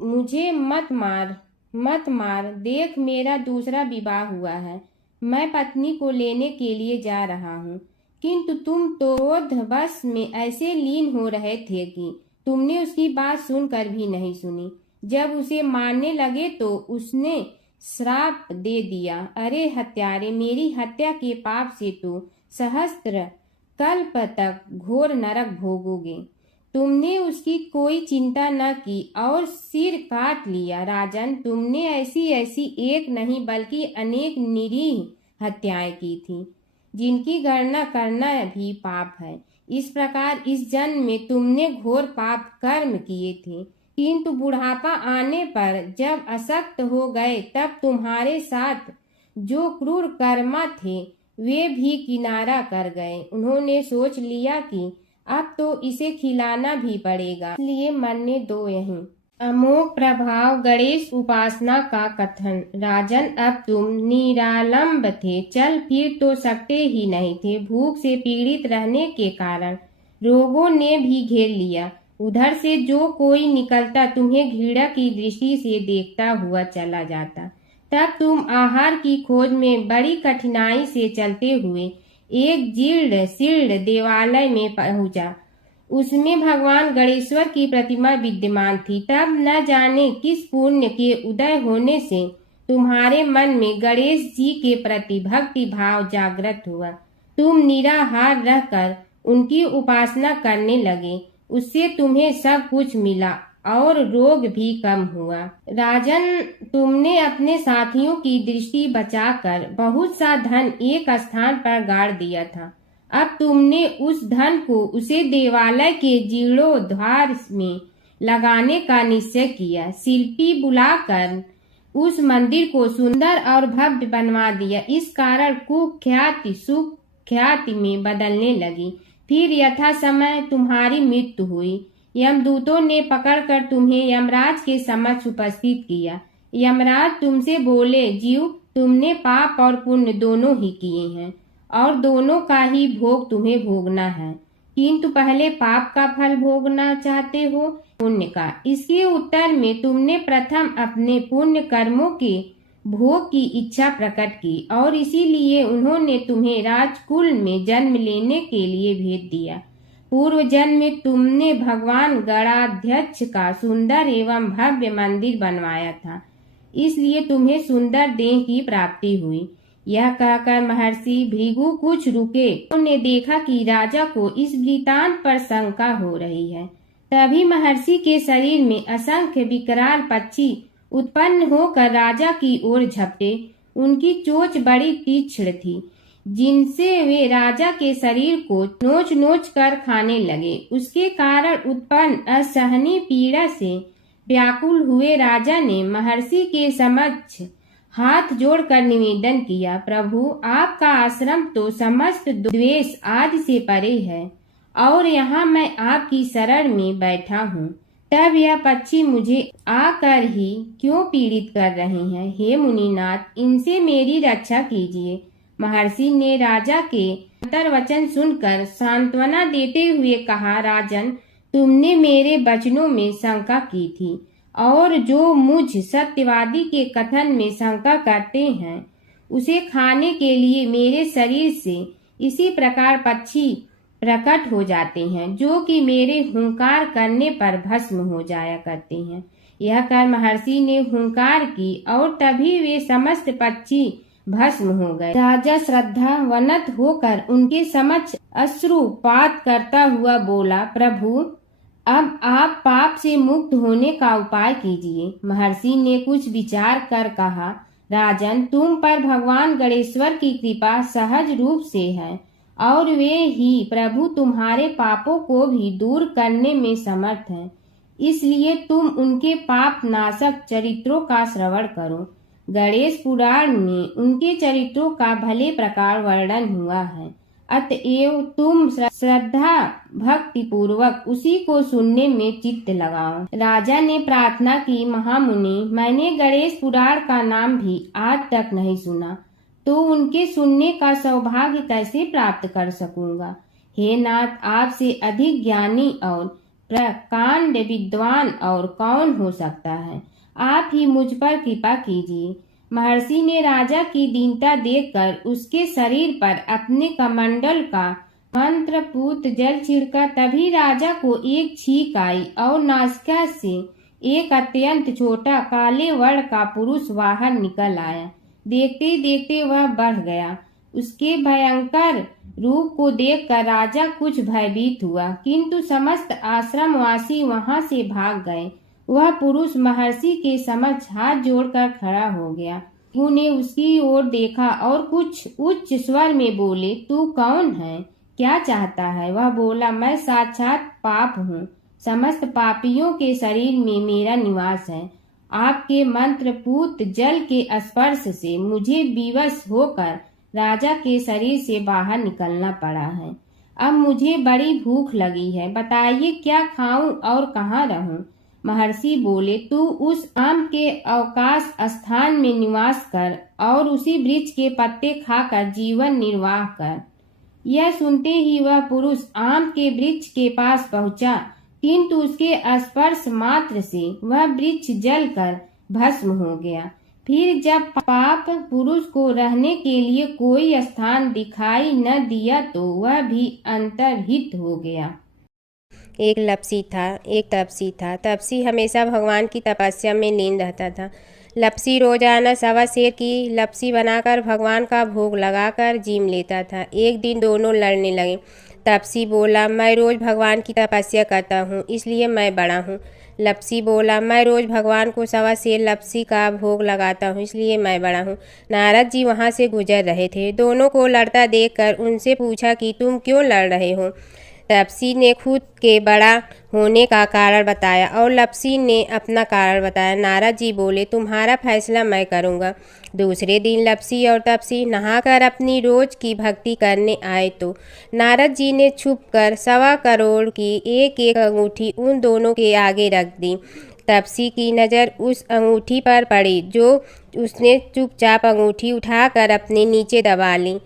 मुझे मत मार, मत मार। देख, मेरा दूसरा विवाह हुआ है। मैं पत्नी को लेने के लिए जा रहा हूँ। किंतु तुम तो क्रोधवश में ऐसे लीन हो रहे थे कि तुमने उसकी बात सुनकर भी नहीं सुनी। जब उसे मारने लगे तो उसने श्राप दे दिया, अरे हत्यारे, मेरी हत्या के पाप से तो सहस्त्र कल्प तक घोर नरक भोगोगे। तुमने उसकी कोई चिंता न की और सिर काट लिया। राजन, तुमने ऐसी एक नहीं बल्कि अनेक निरीह हत्याएं की थी, जिनकी गणना करना भी पाप है। इस प्रकार इस जन्म में तुमने घोर पाप कर्म किए थे, किंतु बुढ़ापा आने पर जब अशक्त हो गए तब तुम्हारे साथ जो क्रूर कर्मा थे वे भी किनारा कर गए। उन्होंने सोच लिया कि अब तो इसे खिलाना भी पड़ेगा, इसलिए मरने दो यहीं। अमोघ प्रभाव गणेश उपासना का कथन। राजन, अब तुम निरालंब थे, चल फिर तो सकते ही नहीं थे। भूख से पीड़ित रहने के कारण रोगों ने भी घेर लिया। उधर से जो कोई निकलता तुम्हें घृणा की दृष्टि से देखता हुआ चला जाता। तब तुम आहार की खोज में बड़ी कठिनाई से चलते हुए एक जीर्ण शीर्ण देवालय में पहुंचा। उसमें भगवान गणेश्वर की प्रतिमा विद्यमान थी। तब न जाने किस पुण्य के उदय होने से तुम्हारे मन में गणेश जी के प्रति भक्ति भाव जागृत हुआ। तुम निराहार रहकर उनकी उपासना करने लगे। उससे तुम्हें सब कुछ मिला और रोग भी कम हुआ। राजन, तुमने अपने साथियों की दृष्टि बचाकर बहुत सा धन एक स्थान पर गाड़ दिया था। अब तुमने उस धन को उसे देवालय के जीर्णोद्धार में लगाने का निश्चय किया। शिल्पी बुलाकर उस मंदिर को सुंदर और भव्य बनवा दिया। इस कारण कुख्याति सुख्याति में बदलने लगी। फिर यथा समय तुम्हारी मृत्यु हुई। यमदूतों ने पकड़कर तुम्हें यमराज के समक्ष उपस्थित किया। यमराज तुमसे बोले, जीव, तुमने पाप और पुण्य दोनों ही किए हैं और दोनों का ही भोग तुम्हें भोगना है, किंतु पहले पाप का फल भोगना चाहते हो पुण्य का। इसके उत्तर में तुमने प्रथम अपने पुण्य कर्मों के भोग की इच्छा प्रकट की और इसीलिए उन्होंने तुम्हें राजकुल में जन्म लेने के लिए भेज दिया। पूर्व जन्म में तुमने भगवान गणाध्यक्ष का सुंदर एवं भव्य मंदिर बनवाया था, इसलिए तुम्हें सुंदर देह की प्राप्ति हुई। यह कहकर महर्षि भृगु कुछ रुके। उन्होंने देखा कि राजा को इस वृतांत पर शंका हो रही है। तभी महर्षि के शरीर में असंख्य विकराल पक्षी उत्पन्न होकर राजा की ओर झपटे। उनकी चोंच बड़ी तीक्ष्ण थी, जिनसे वे राजा के शरीर को नोच नोच कर खाने लगे। उसके कारण उत्पन्न असहनीय पीड़ा से व्याकुल हुए राजा ने महर्षि के समक्ष हाथ जोड़कर निवेदन किया, प्रभु, आपका आश्रम तो समस्त द्वेष आदि से परे है और यहाँ मैं आपकी शरण में बैठा हूँ। तब यह पक्षी मुझे आकर ही क्यों पीड़ित कर रहे हैं? हे मुनिनाथ, इनसे मेरी रक्षा कीजिए। महर्षि ने राजा के अंतर्वचन सुनकर सांत्वना देते हुए कहा, राजन, तुमने मेरे वचनों में शंका की थी और जो मुझ सत्यवादी के कथन में शंका करते हैं उसे खाने के लिए मेरे शरीर से इसी प्रकार पक्षी प्रकट हो जाते हैं, जो कि मेरे हुंकार करने पर भस्म हो जाया करते हैं। यह कर महर्षि ने हुंकार की और तभी वे समस्त पक्षी भस्म हो गए। राजा श्रद्धावनत होकर उनके समक्ष अश्रुपात करता हुआ बोला, प्रभु, अब आप पाप से मुक्त होने का उपाय कीजिए। महर्षि ने कुछ विचार कर कहा, राजन, तुम पर भगवान गणेश्वर की कृपा सहज रूप से है और वे ही प्रभु तुम्हारे पापों को भी दूर करने में समर्थ हैं। इसलिए तुम उनके पाप नाशक चरित्रों का श्रवण करो। गणेश पुराण में उनके चरित्रों का भले प्रकार वर्णन हुआ है, अतएव तुम श्रद्धा भक्ति पूर्वक उसी को सुनने में चित्त लगाओ। राजा ने प्रार्थना की, महामुनि, मैंने गणेश पुराण का नाम भी आज तक नहीं सुना, तो उनके सुनने का सौभाग्य कैसे प्राप्त कर सकूंगा? हे नाथ, आपसे अधिक ज्ञानी और प्रकांड विद्वान और कौन हो सकता है? आप ही मुझ पर कृपा कीजिए। महर्षि ने राजा की दीनता देखकर उसके शरीर पर अपने कमंडल का मंत्रपूत जल छिड़का। तभी राजा को एक छींक आई और नासिका से एक अत्यंत छोटा काले वर्ण का पुरुष बाहर निकल आया। देखते देखते वह बढ़ गया। उसके भयंकर रूप को देखकर राजा कुछ भयभीत हुआ, किंतु समस्त आश्रमवासी वहां से भाग गए। वह पुरुष महर्षि के समक्ष हाथ जोड़कर खड़ा हो गया। उन्हें उसकी ओर देखा और कुछ उच्च स्वर में बोले, तू कौन है? क्या चाहता है? वह बोला, मैं साक्षात पाप हूँ। समस्त पापियों के शरीर में मेरा निवास है। आपके मंत्रपूत जल के स्पर्श से मुझे विवश होकर राजा के शरीर से बाहर निकलना पड़ा है। अब मुझे बड़ी भूख लगी है, बताइए क्या खाऊं और कहाँ रहूं? महर्षि बोले, तू उस आम के अवकाश स्थान में निवास कर और उसी वृक्ष के पत्ते खाकर जीवन निर्वाह कर। यह सुनते ही वह पुरुष आम के वृक्ष के पास पहुंचा, किंतु उसके स्पर्श मात्र से वह वृक्ष जलकर भस्म हो गया। फिर जब पाप पुरुष को रहने के लिए कोई स्थान दिखाई न दिया तो वह भी अंतर्हित हो गया। एक लपसी था, एक तपसी था। तपसी हमेशा भगवान की तपस्या में लीन रहता था। लपसी रोजाना सवा सेर की लपसी बनाकर भगवान का भोग लगाकर जीम लेता था। एक दिन दोनों लड़ने लगे। तपसी बोला, मैं रोज भगवान की तपस्या करता हूँ, इसलिए मैं बड़ा हूँ। लपसी बोला, मैं रोज भगवान को सवा सेर लपसी का भोग लगाता हूँ, इसलिए मैं बड़ा हूँ। नारद जी वहाँ से गुजर रहे थे। दोनों को लड़ता देखकर उनसे पूछा कि तुम क्यों लड़ रहे हो? तपसी ने खुद के बड़ा होने का कारण बताया और लपसी ने अपना कारण बताया। नारद जी बोले, तुम्हारा फैसला मैं करूँगा। दूसरे दिन लपसी और तपसी नहाकर अपनी रोज की भक्ति करने आए तो नारद जी ने छुपकर 1.25 करोड़ की एक एक अंगूठी उन दोनों के आगे रख दी। तपसी की नज़र उस अंगूठी पर पड़ी, जो उसने चुपचाप अंगूठी उठाकर अपने नीचे दबा ली।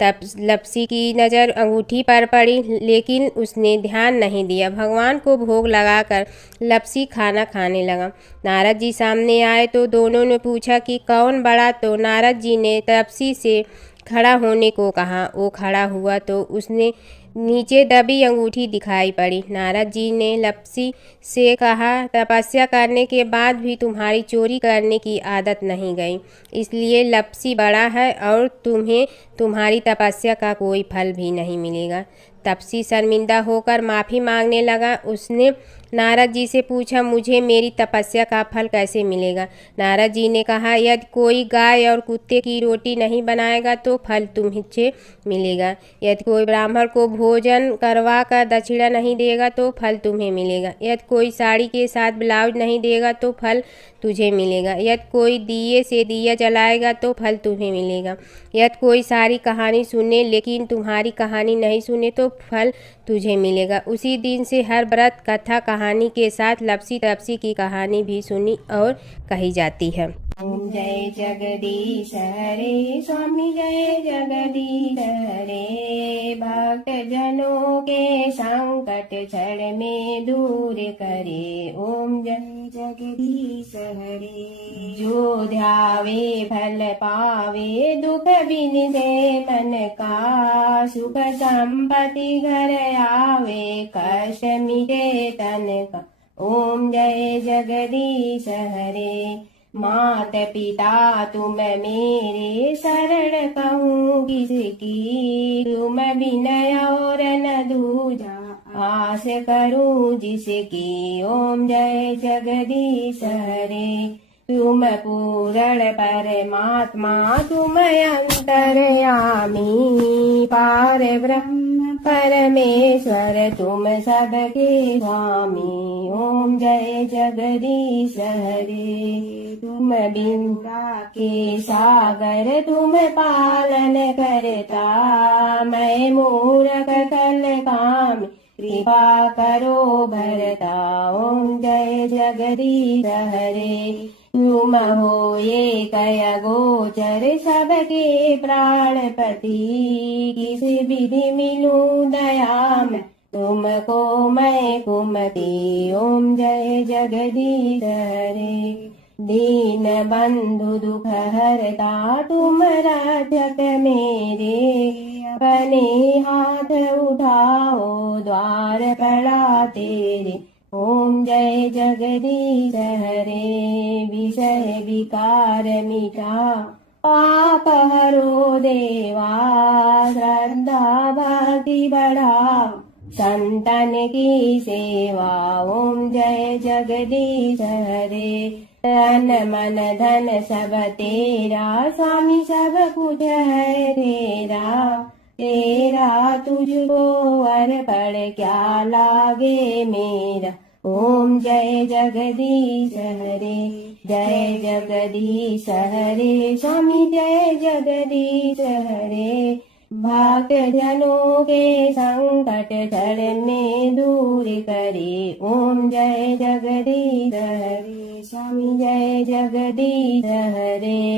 तब लपसी की नज़र अंगूठी पर पड़ी, लेकिन उसने ध्यान नहीं दिया। भगवान को भोग लगाकर लपसी खाना खाने लगा। नारद जी सामने आए तो दोनों ने पूछा कि कौन बड़ा, तो नारद जी ने तपसी से खड़ा होने को कहा। वो खड़ा हुआ तो उसने नीचे दबी अंगूठी दिखाई पड़ी। नारद जी ने लपसी से कहा, तपस्या करने के बाद भी तुम्हारी चोरी करने की आदत नहीं गई, इसलिए लपसी बड़ा है और तुम्हें तुम्हारी तपस्या का कोई फल भी नहीं मिलेगा। तपसी शर्मिंदा होकर माफ़ी मांगने लगा। उसने नारद जी से पूछा, मुझे मेरी तपस्या का फल कैसे मिलेगा? नारद जी ने कहा, यदि कोई गाय और कुत्ते की रोटी नहीं बनाएगा तो फल तुम्हें मिलेगा। यदि कोई ब्राह्मण को भोजन करवा कर दक्षिणा नहीं देगा तो फल तुम्हें मिलेगा। यदि कोई साड़ी के साथ ब्लाउज नहीं देगा तो फल तुझे मिलेगा। यदि कोई दिए से दिया जलाएगा तो फल तुम्हें मिलेगा। यदि कोई सारी कहानी सुने लेकिन तुम्हारी कहानी नहीं सुने तो फल तुझे मिलेगा। उसी दिन से हर व्रत कथा कहानी के साथ लपसी तपसी की कहानी भी सुनी और कही जाती है। ओम जय जगदीश हरे स्वामी जय जगदीश हरे, भक्त जनों के संकट क्षण में दूर करे। ओम जय जगदीश हरे, जो ध्यावे फल पावे, दुख बिन दे मन का, सुख संपत्ति घर आवे, कष्ट मिटे तन का। ओम जय जगदीश हरे, मात पिता तुम मेरे, शरण कहूँ किसकी, तुम विनय और न दूजा, आस करूँ जिसकी। ओम जय जगदीश हरे, तुम पूर्ण परमात्मा, तुम अंतर्यामी, पार ब्रह्म परमेश्वर, तुम सबके स्वामी। ओम जय जगदीश हरे, तुम बिंदा के सागर, तुम पालन करता, मैं मूरख कल काम, कृपा करो भरता। ओम जय जगदीश हरे, तुम हो ये कय गोचर, सबके प्राणपति, किस विधि मिलूं दया में, तुमको मैं कुमति। ओम जय जगदीश हरे, दीन बंधु दुख हरता, तुम रक्षक मेरे, अपने हाथ उठाओ, द्वार पड़ा तेरे। ओम जय जगदीश हरे, विषय विकार मिटा, पाप हरो देवा, श्रद्धा भक्ति बढ़ाओ, संतन की सेवा। ओम जय जगदीश हरे, तन मन धन सब तेरा, स्वामी सब कुछ है तेरा, तेरा तुझको अर्पण क्या लागे मेरा। ओम जय जगदीश हरे, जय जगदीश हरे, स्वामी जय जगदीश हरे, भक्त जनों के संकट क्षण में दूर करे। ओम जय जगदीश हरे, स्वामी जय जगदीश हरे।